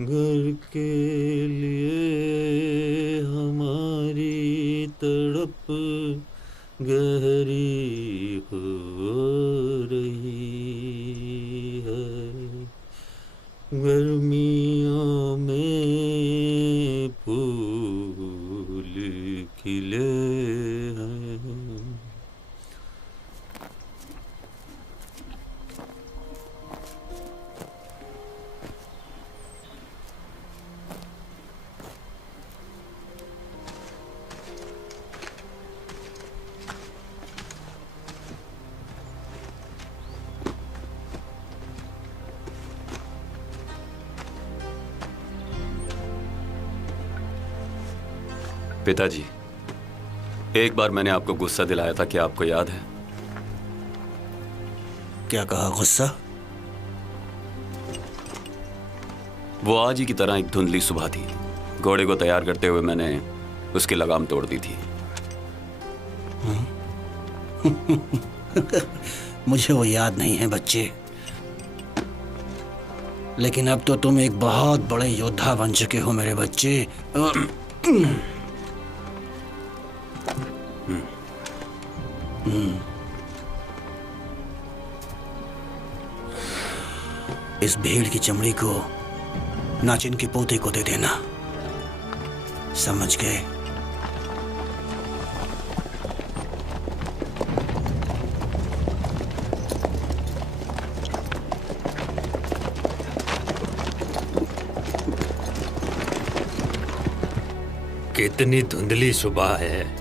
घर के लिए हमारी तड़प गहरी हो रही है, गर्मियों में फूल खिले हैं। पिताजी, एक बार मैंने आपको गुस्सा दिलाया था, क्या आपको याद है? क्या कहा? गुस्सा? वो आज ही की तरह एक धुंधली सुबह थी। घोड़े को तैयार करते हुए मैंने उसकी लगाम तोड़ दी थी। मुझे वो याद नहीं है बच्चे, लेकिन अब तो तुम एक बहुत बड़े योद्धा बन चुके हो मेरे बच्चे। इस भेड़ की चमड़ी को नाचिन के पोते को दे देना, समझ गए? कितनी धुंधली सुबह है।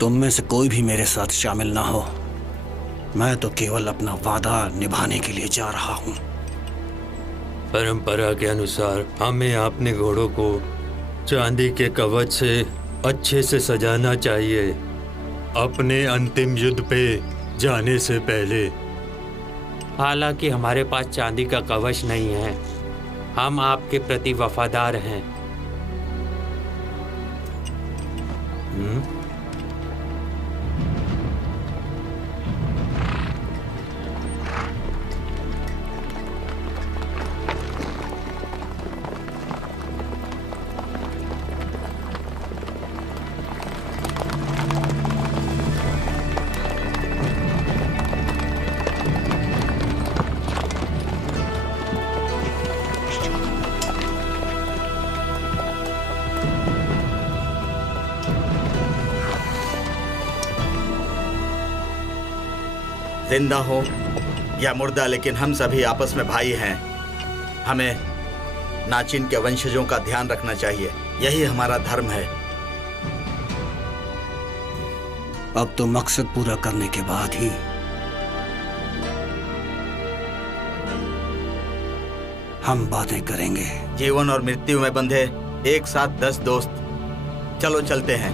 तुम में से कोई भी मेरे साथ शामिल ना हो, मैं तो केवल अपना वादा निभाने के लिए जा रहा हूं। परंपरा के अनुसार हमें अपने घोड़ों को चांदी के कवच से अच्छे से सजाना चाहिए अपने अंतिम युद्ध पे जाने से पहले। हालांकि हमारे पास चांदी का कवच नहीं है, हम आपके प्रति वफादार हैं। जिंदा हो या मुर्दा, लेकिन हम सभी आपस में भाई हैं। हमें नाचिन के वंशजों का ध्यान रखना चाहिए, यही हमारा धर्म है। अब तो मकसद पूरा करने के बाद ही हम बातें करेंगे। जीवन और मृत्यु में बंधे एक साथ 10 दोस्त, चलो चलते हैं।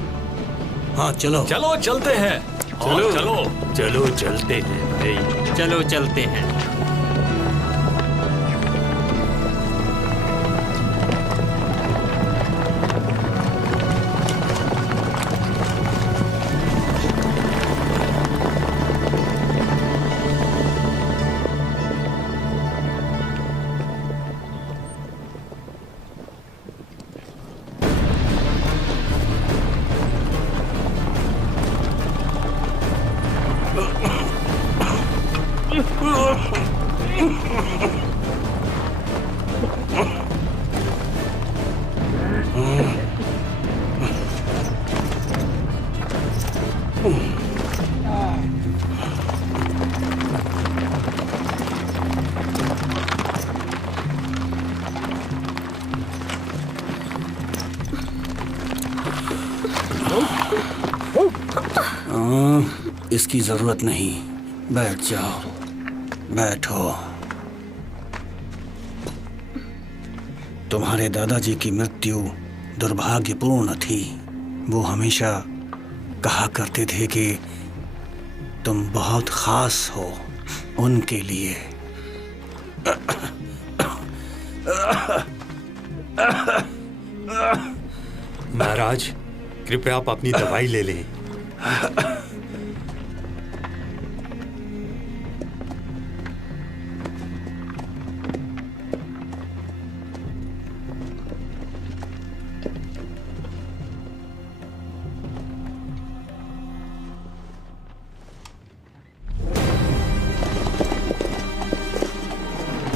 हाँ चलो। चलो चलते हैं। चलो चलो चलो चलते हैं भाई। चलो चलते हैं। इसकी जरूरत नहीं, बैठ जाओ, बैठो। तुम्हारे दादाजी की मृत्यु दुर्भाग्यपूर्ण थी। वो हमेशा कहा करते थे कि तुम बहुत खास हो उनके लिए। महाराज, कृपया आप अपनी दवाई ले लें।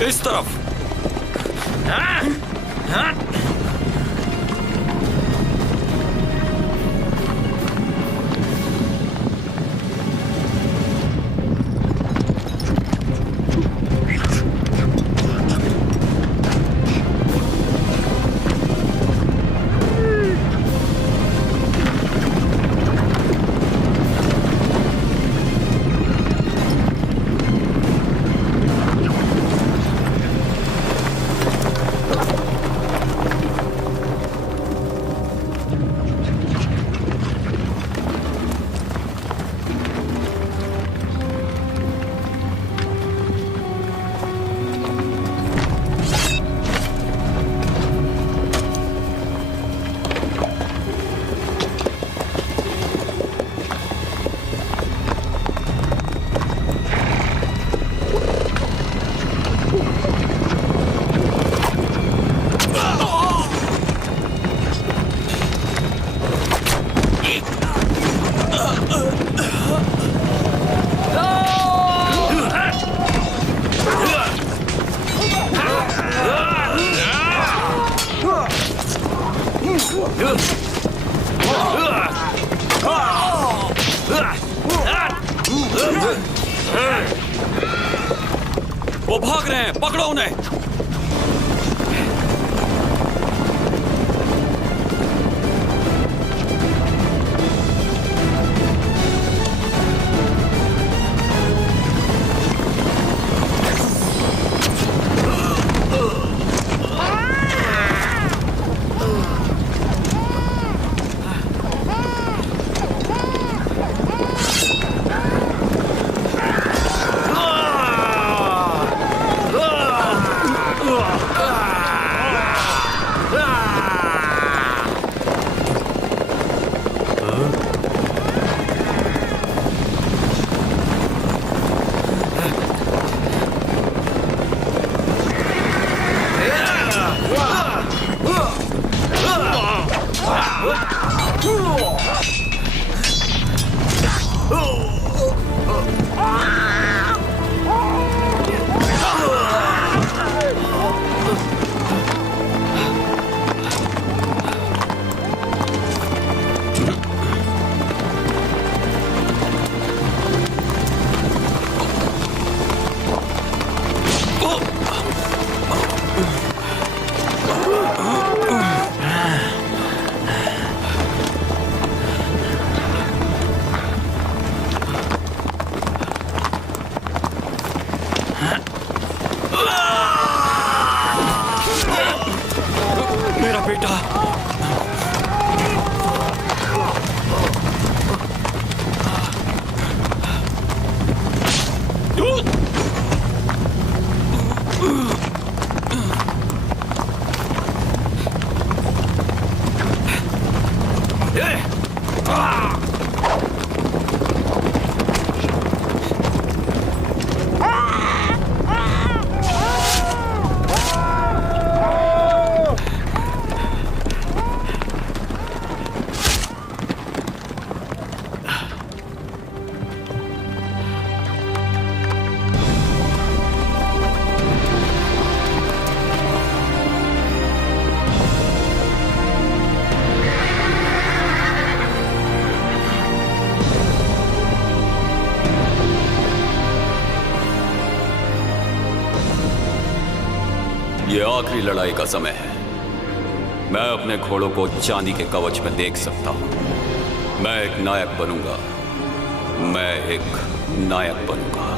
इस तरफ। वो भाग रहे हैं, पकड़ो उन्हें। बेटा। ये आखिरी लड़ाई का समय है। मैं अपने घोड़ों को चांदी के कवच में देख सकता हूं। मैं एक नायक बनूंगा। मैं एक नायक बनूंगा।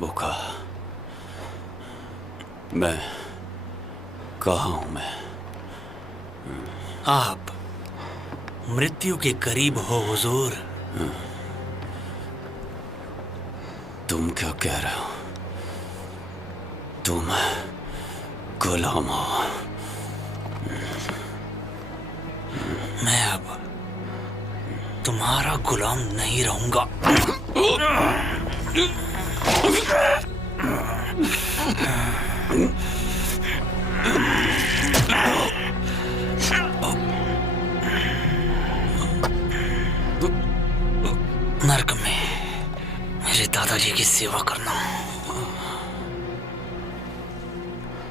भूखा। मैं कहाँ हूं मैं? आप मृत्यु के करीब हो हुजूर। तुम क्या कह रहे हो? तुम गुलाम हो। मैं अब तुम्हारा गुलाम नहीं रहूंगा। नर्क में मेरे दादाजी की सेवा करना।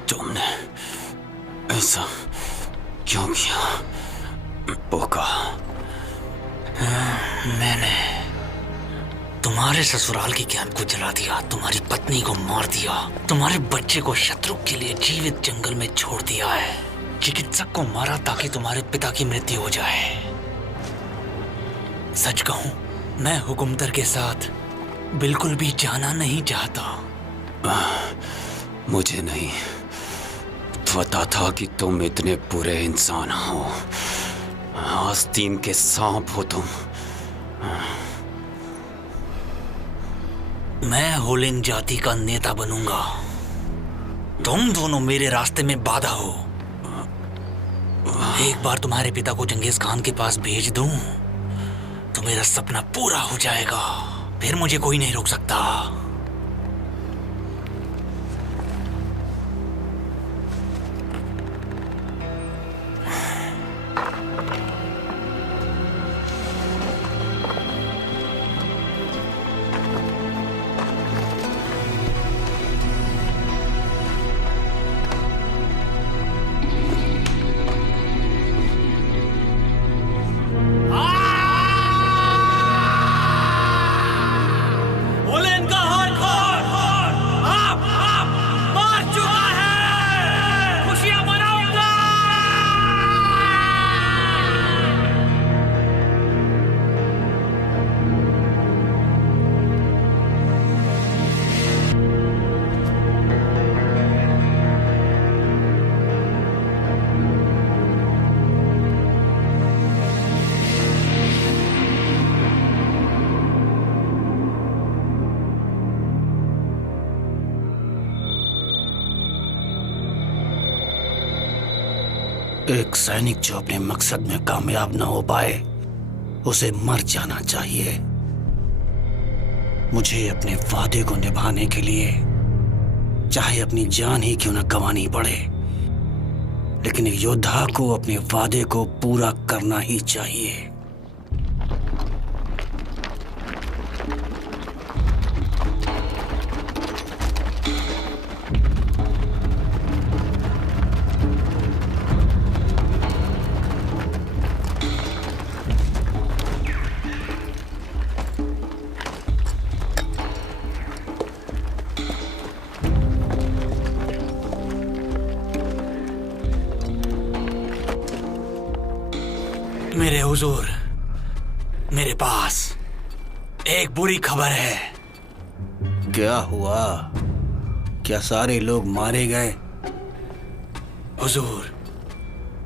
तुमने ऐसा क्यों किया पोका? मैंने तुम्हारे ससुराल की ज्ञान को जला दिया, तुम्हारी पत्नी को मार दिया, तुम्हारे बच्चे को शत्रु के लिए जीवित जंगल में छोड़ दिया है। चिकित्सक को मारा ताकि तुम्हारे पिता की मृत्यु हो जाए। सच कहूं, मैं हुकुमतर के साथ बिल्कुल भी जाना नहीं चाहता। मुझे नहीं पता था कि तुम इतने बुरे इंसान हो। आस्तीन के सांप हो तुम। मैं होलिन जाति का नेता बनूंगा। तुम दोनों मेरे रास्ते में बाधा हो। एक बार तुम्हारे पिता को चंगेज खान के पास भेज दूं तो मेरा सपना पूरा हो जाएगा। फिर मुझे कोई नहीं रोक सकता। होलिन कहाँ एक सैनिक जो अपने मकसद में कामयाब न हो पाए उसे मर जाना चाहिए। मुझे अपने वादे को निभाने के लिए चाहे अपनी जान ही क्यों न गंवानी पड़े, लेकिन एक योद्धा को अपने वादे को पूरा करना ही चाहिए। मेरे हुजूर, मेरे पास एक बुरी खबर है। क्या हुआ? क्या सारे लोग मारे गए? हुजूर,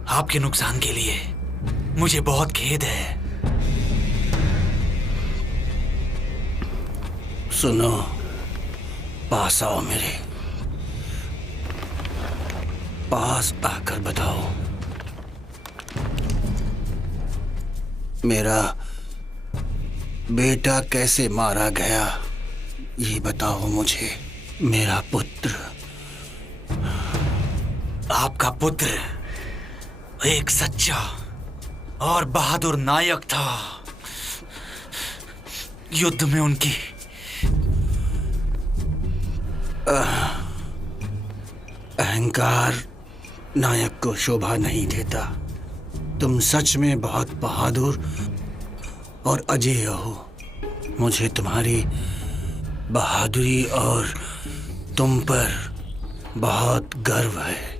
आपके नुकसान के लिए मुझे बहुत खेद है। सुनो, पास आओ, मेरे पास आकर बताओ, मेरा बेटा कैसे मारा गया? ये बताओ मुझे। मेरा पुत्र, आपका पुत्र एक सच्चा और बहादुर नायक था। युद्ध में उनकी अहंकार नायक को शोभा नहीं देता। तुम सच में बहुत बहादुर और अजेय हो। मुझे तुम्हारी बहादुरी और तुम पर बहुत गर्व है।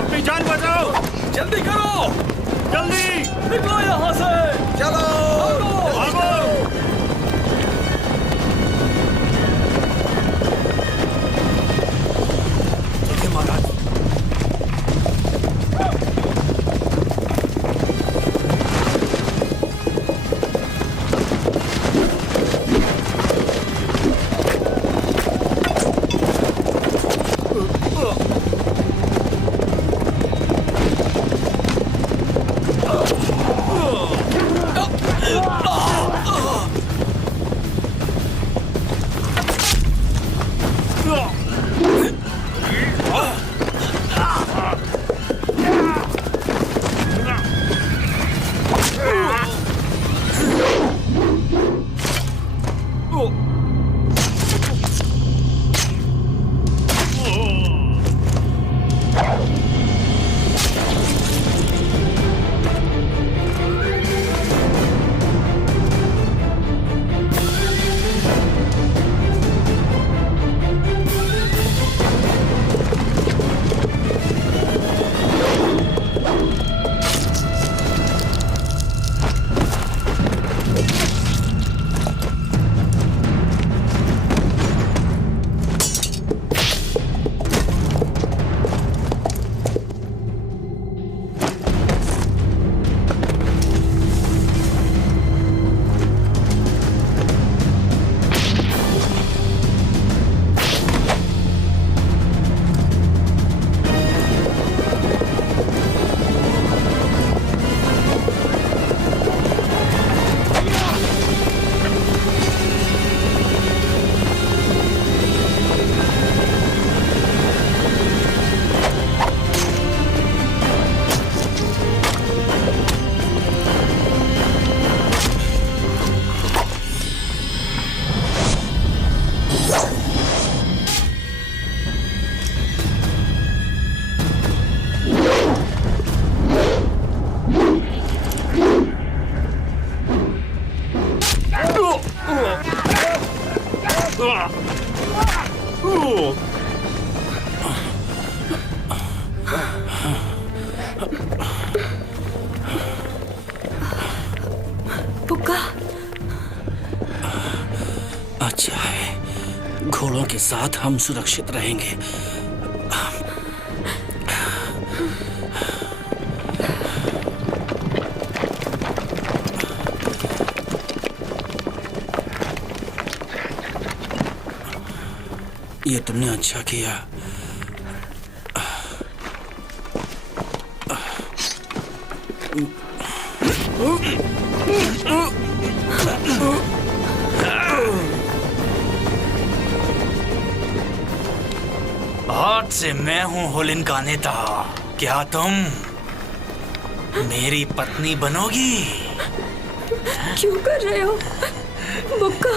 अपनी जान बचाओ, जल्दी करो, जल्दी निकलो यहाँ से। चलो भागो। महाराज, के साथ हम सुरक्षित रहेंगे। ये तुमने अच्छा किया। आज से मैं हूँ हुलिन का नेता। क्या तुम मेरी पत्नी बनोगी? क्यों कर रहे हो बुक्का?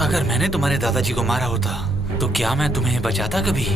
अगर मैंने तुम्हारे दादाजी को मारा होता तो क्या मैं तुम्हें बचाता कभी?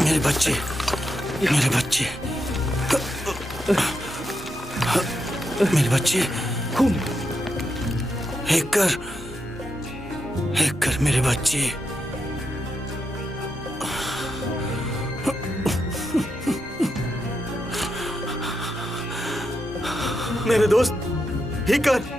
मेरे बच्चे, मेरे बच्चे, मेरे बच्चे, हेकर, हेकर, मेरे बच्चे। मेरे दोस्त हेकर।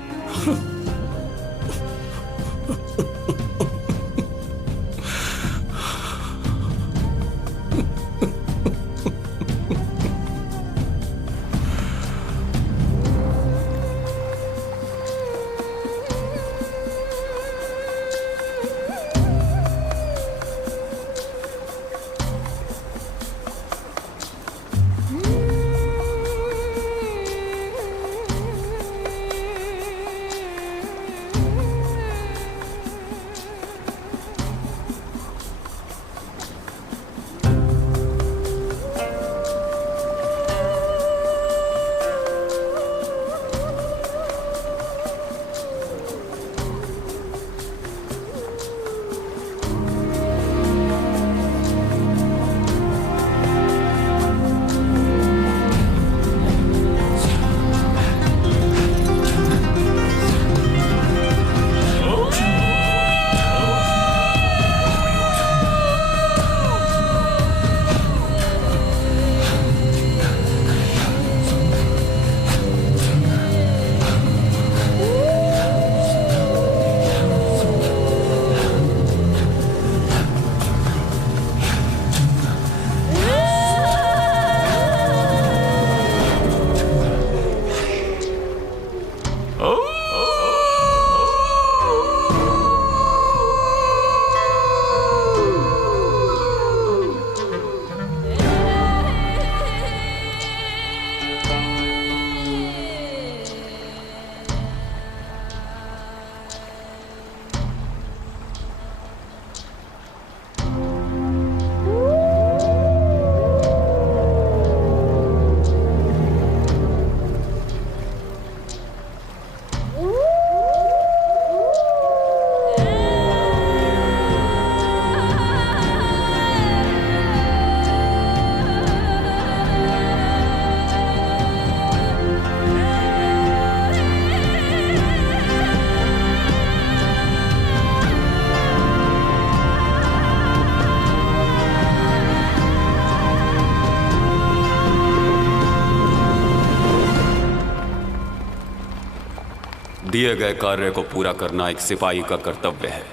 दिए गए कार्य को पूरा करना एक सिपाही का कर्तव्य है।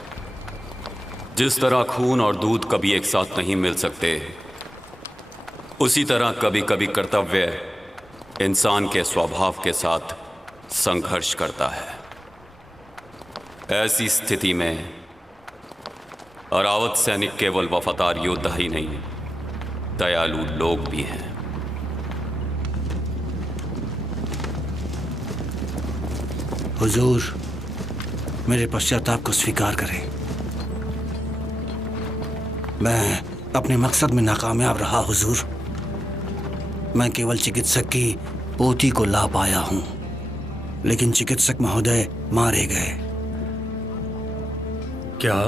जिस तरह खून और दूध कभी एक साथ नहीं मिल सकते, उसी तरह कभी कभी कर्तव्य इंसान के स्वभाव के साथ संघर्ष करता है। ऐसी स्थिति में अरावत सैनिक केवल वफादार योद्धा ही नहीं, दयालु लोग भी हैं। हुजूर, मेरे पश्चाताप को स्वीकार करें। मैं अपने मकसद में नाकामयाब रहा हुजूर। मैं केवल चिकित्सक की पोती को ला पाया हूं, लेकिन चिकित्सक महोदय मारे गए। क्या?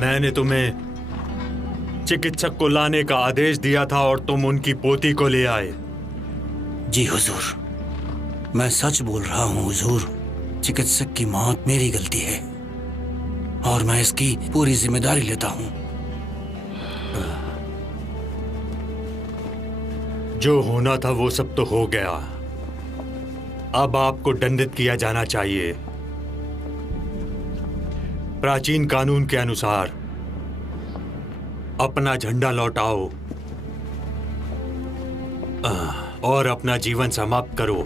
मैंने तुम्हें चिकित्सक को लाने का आदेश दिया था और तुम उनकी पोती को ले आए? जी हुजूर, मैं सच बोल रहा हूं हुजूर। चिकित्सक की मौत मेरी गलती है और मैं इसकी पूरी जिम्मेदारी लेता हूं। जो होना था वो सब तो हो गया। अब आपको दंडित किया जाना चाहिए। प्राचीन कानून के अनुसार अपना झंडा लौटाओ और अपना जीवन समाप्त करो।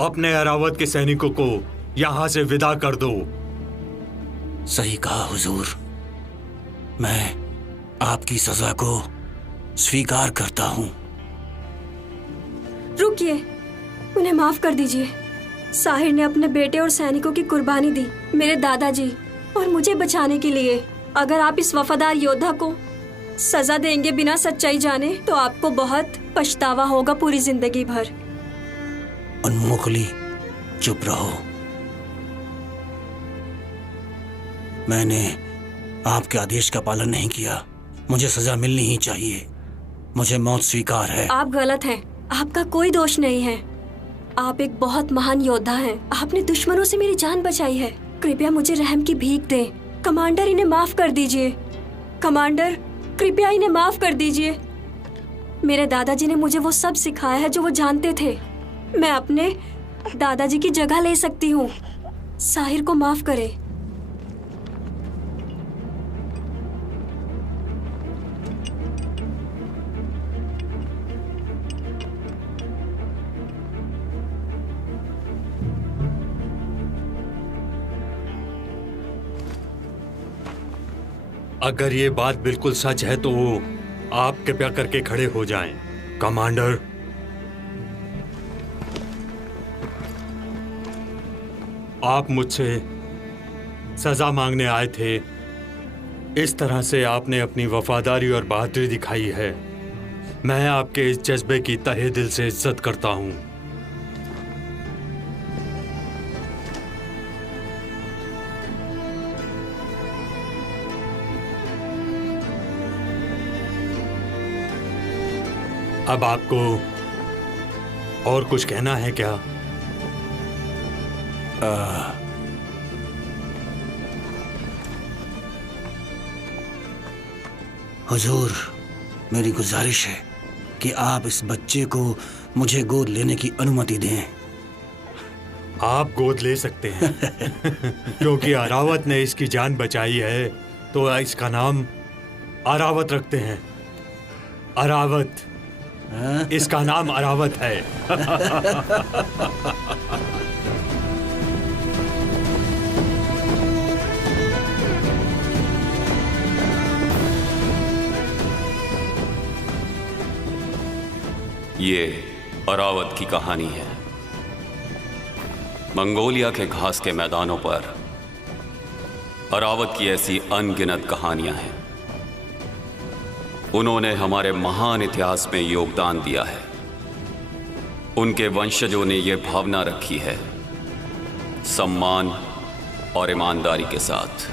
अपने अरावत के सैनिकों को यहां से विदा कर दो। सही कहा हुजूर, मैं आपकी सजा को स्वीकार करता हूं। रुकिए, उन्हें माफ कर दीजिए। साहिर ने अपने बेटे और सैनिकों की कुर्बानी दी, मेरे दादाजी और मुझे बचाने के लिए। अगर आप इस वफादार योद्धा को सजा देंगे बिना सच्चाई जाने, तो आपको बहुत पछतावा होगा पूरी जिंदगी भर। उन्मुखली, चुप रहो। मैंने आपके आदेश का पालन नहीं किया। मुझे सजा मिलनी ही चाहिए। मुझे मौत स्वीकार है। आप गलत हैं। आपका कोई दोष नहीं है। आप एक बहुत महान योद्धा हैं। आपने दुश्मनों से मेरी जान बचाई है। कृपया मुझे रहम की भीख दें। कमांडर, इन्हें माफ कर दीजिए। कमांडर, कृपया इन्हें माफ कर दीजिए। मेरे दादाजी ने मुझे वो सब सिखाया है जो वो जानते थे। मैं अपने दादाजी की जगह ले सकती हूँ। साहिर को माफ करें। अगर ये बात बिल्कुल सच है तो आप कृपया करके खड़े हो जाएं। कमांडर, आप मुझसे सजा मांगने आए थे। इस तरह से आपने अपनी वफादारी और बहादुरी दिखाई है। मैं आपके इस जज्बे की तहे दिल से इज्जत करता हूं। अब आपको और कुछ कहना है क्या? हुजूर, मेरी गुजारिश है कि आप इस बच्चे को मुझे गोद लेने की अनुमति दें। आप गोद ले सकते हैं क्योंकि अरावत ने इसकी जान बचाई है, तो इसका नाम अरावत रखते हैं। अरावत, इसका नाम अरावत है। ये अरावत की कहानी है। मंगोलिया के घास के मैदानों पर अरावत की ऐसी अनगिनत कहानियां हैं। उन्होंने हमारे महान इतिहास में योगदान दिया है। उनके वंशजों ने यह भावना रखी है, सम्मान और ईमानदारी के साथ।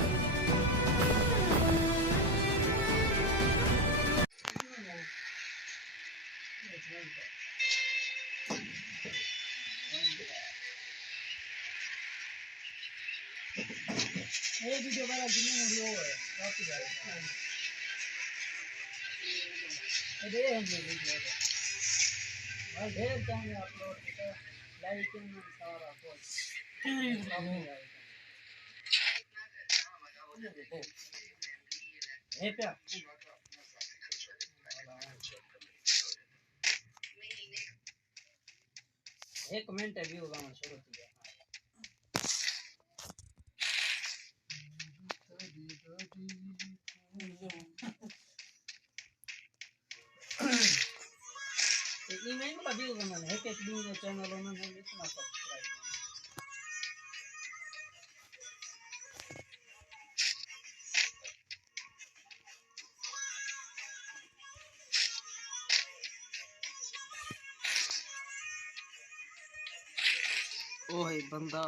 ओए बंदा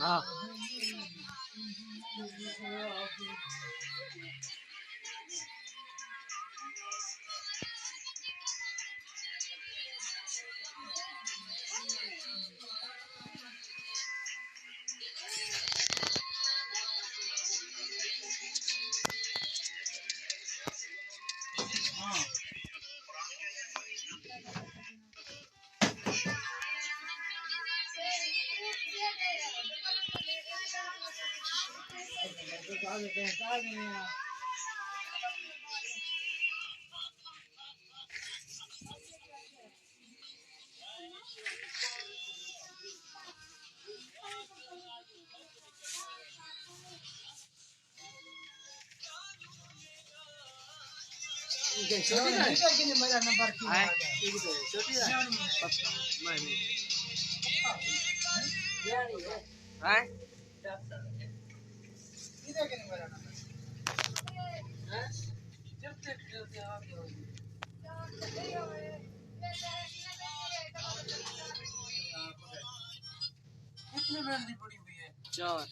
हाँ चार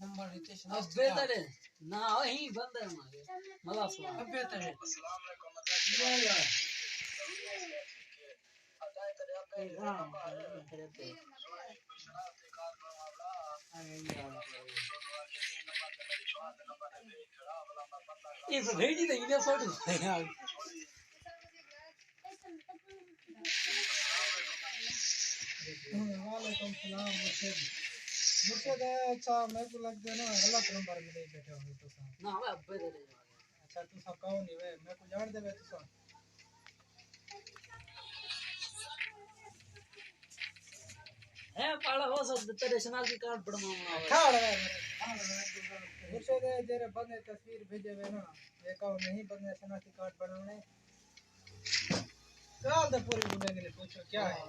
नंबर रितेश अब बेहतर है ना ही बंद है हमारे मला सलाम अब बेहतर है इस भेजी तो इधर फोटो यार वालेकुम सलाम मुर्शिद अच्छा मेरे को लगता है ना गलत नंबर में नहीं बैठे होंगे तो ना वे अब्बे दे अच्छा तू सब कहो नहीं वे मेरे को जान दे वे तू सब है पाला हो सब तेरे शनाख्ती कार्ड बनवाना खाड़ वे मुर्शिद जेरे बंदे तस्वीर भेजे वे ना ये कहो नहीं बंदे शनाख्ती कार्ड बनाने काल दे पूरी बुले के लिए पूछो क्या है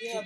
मेरा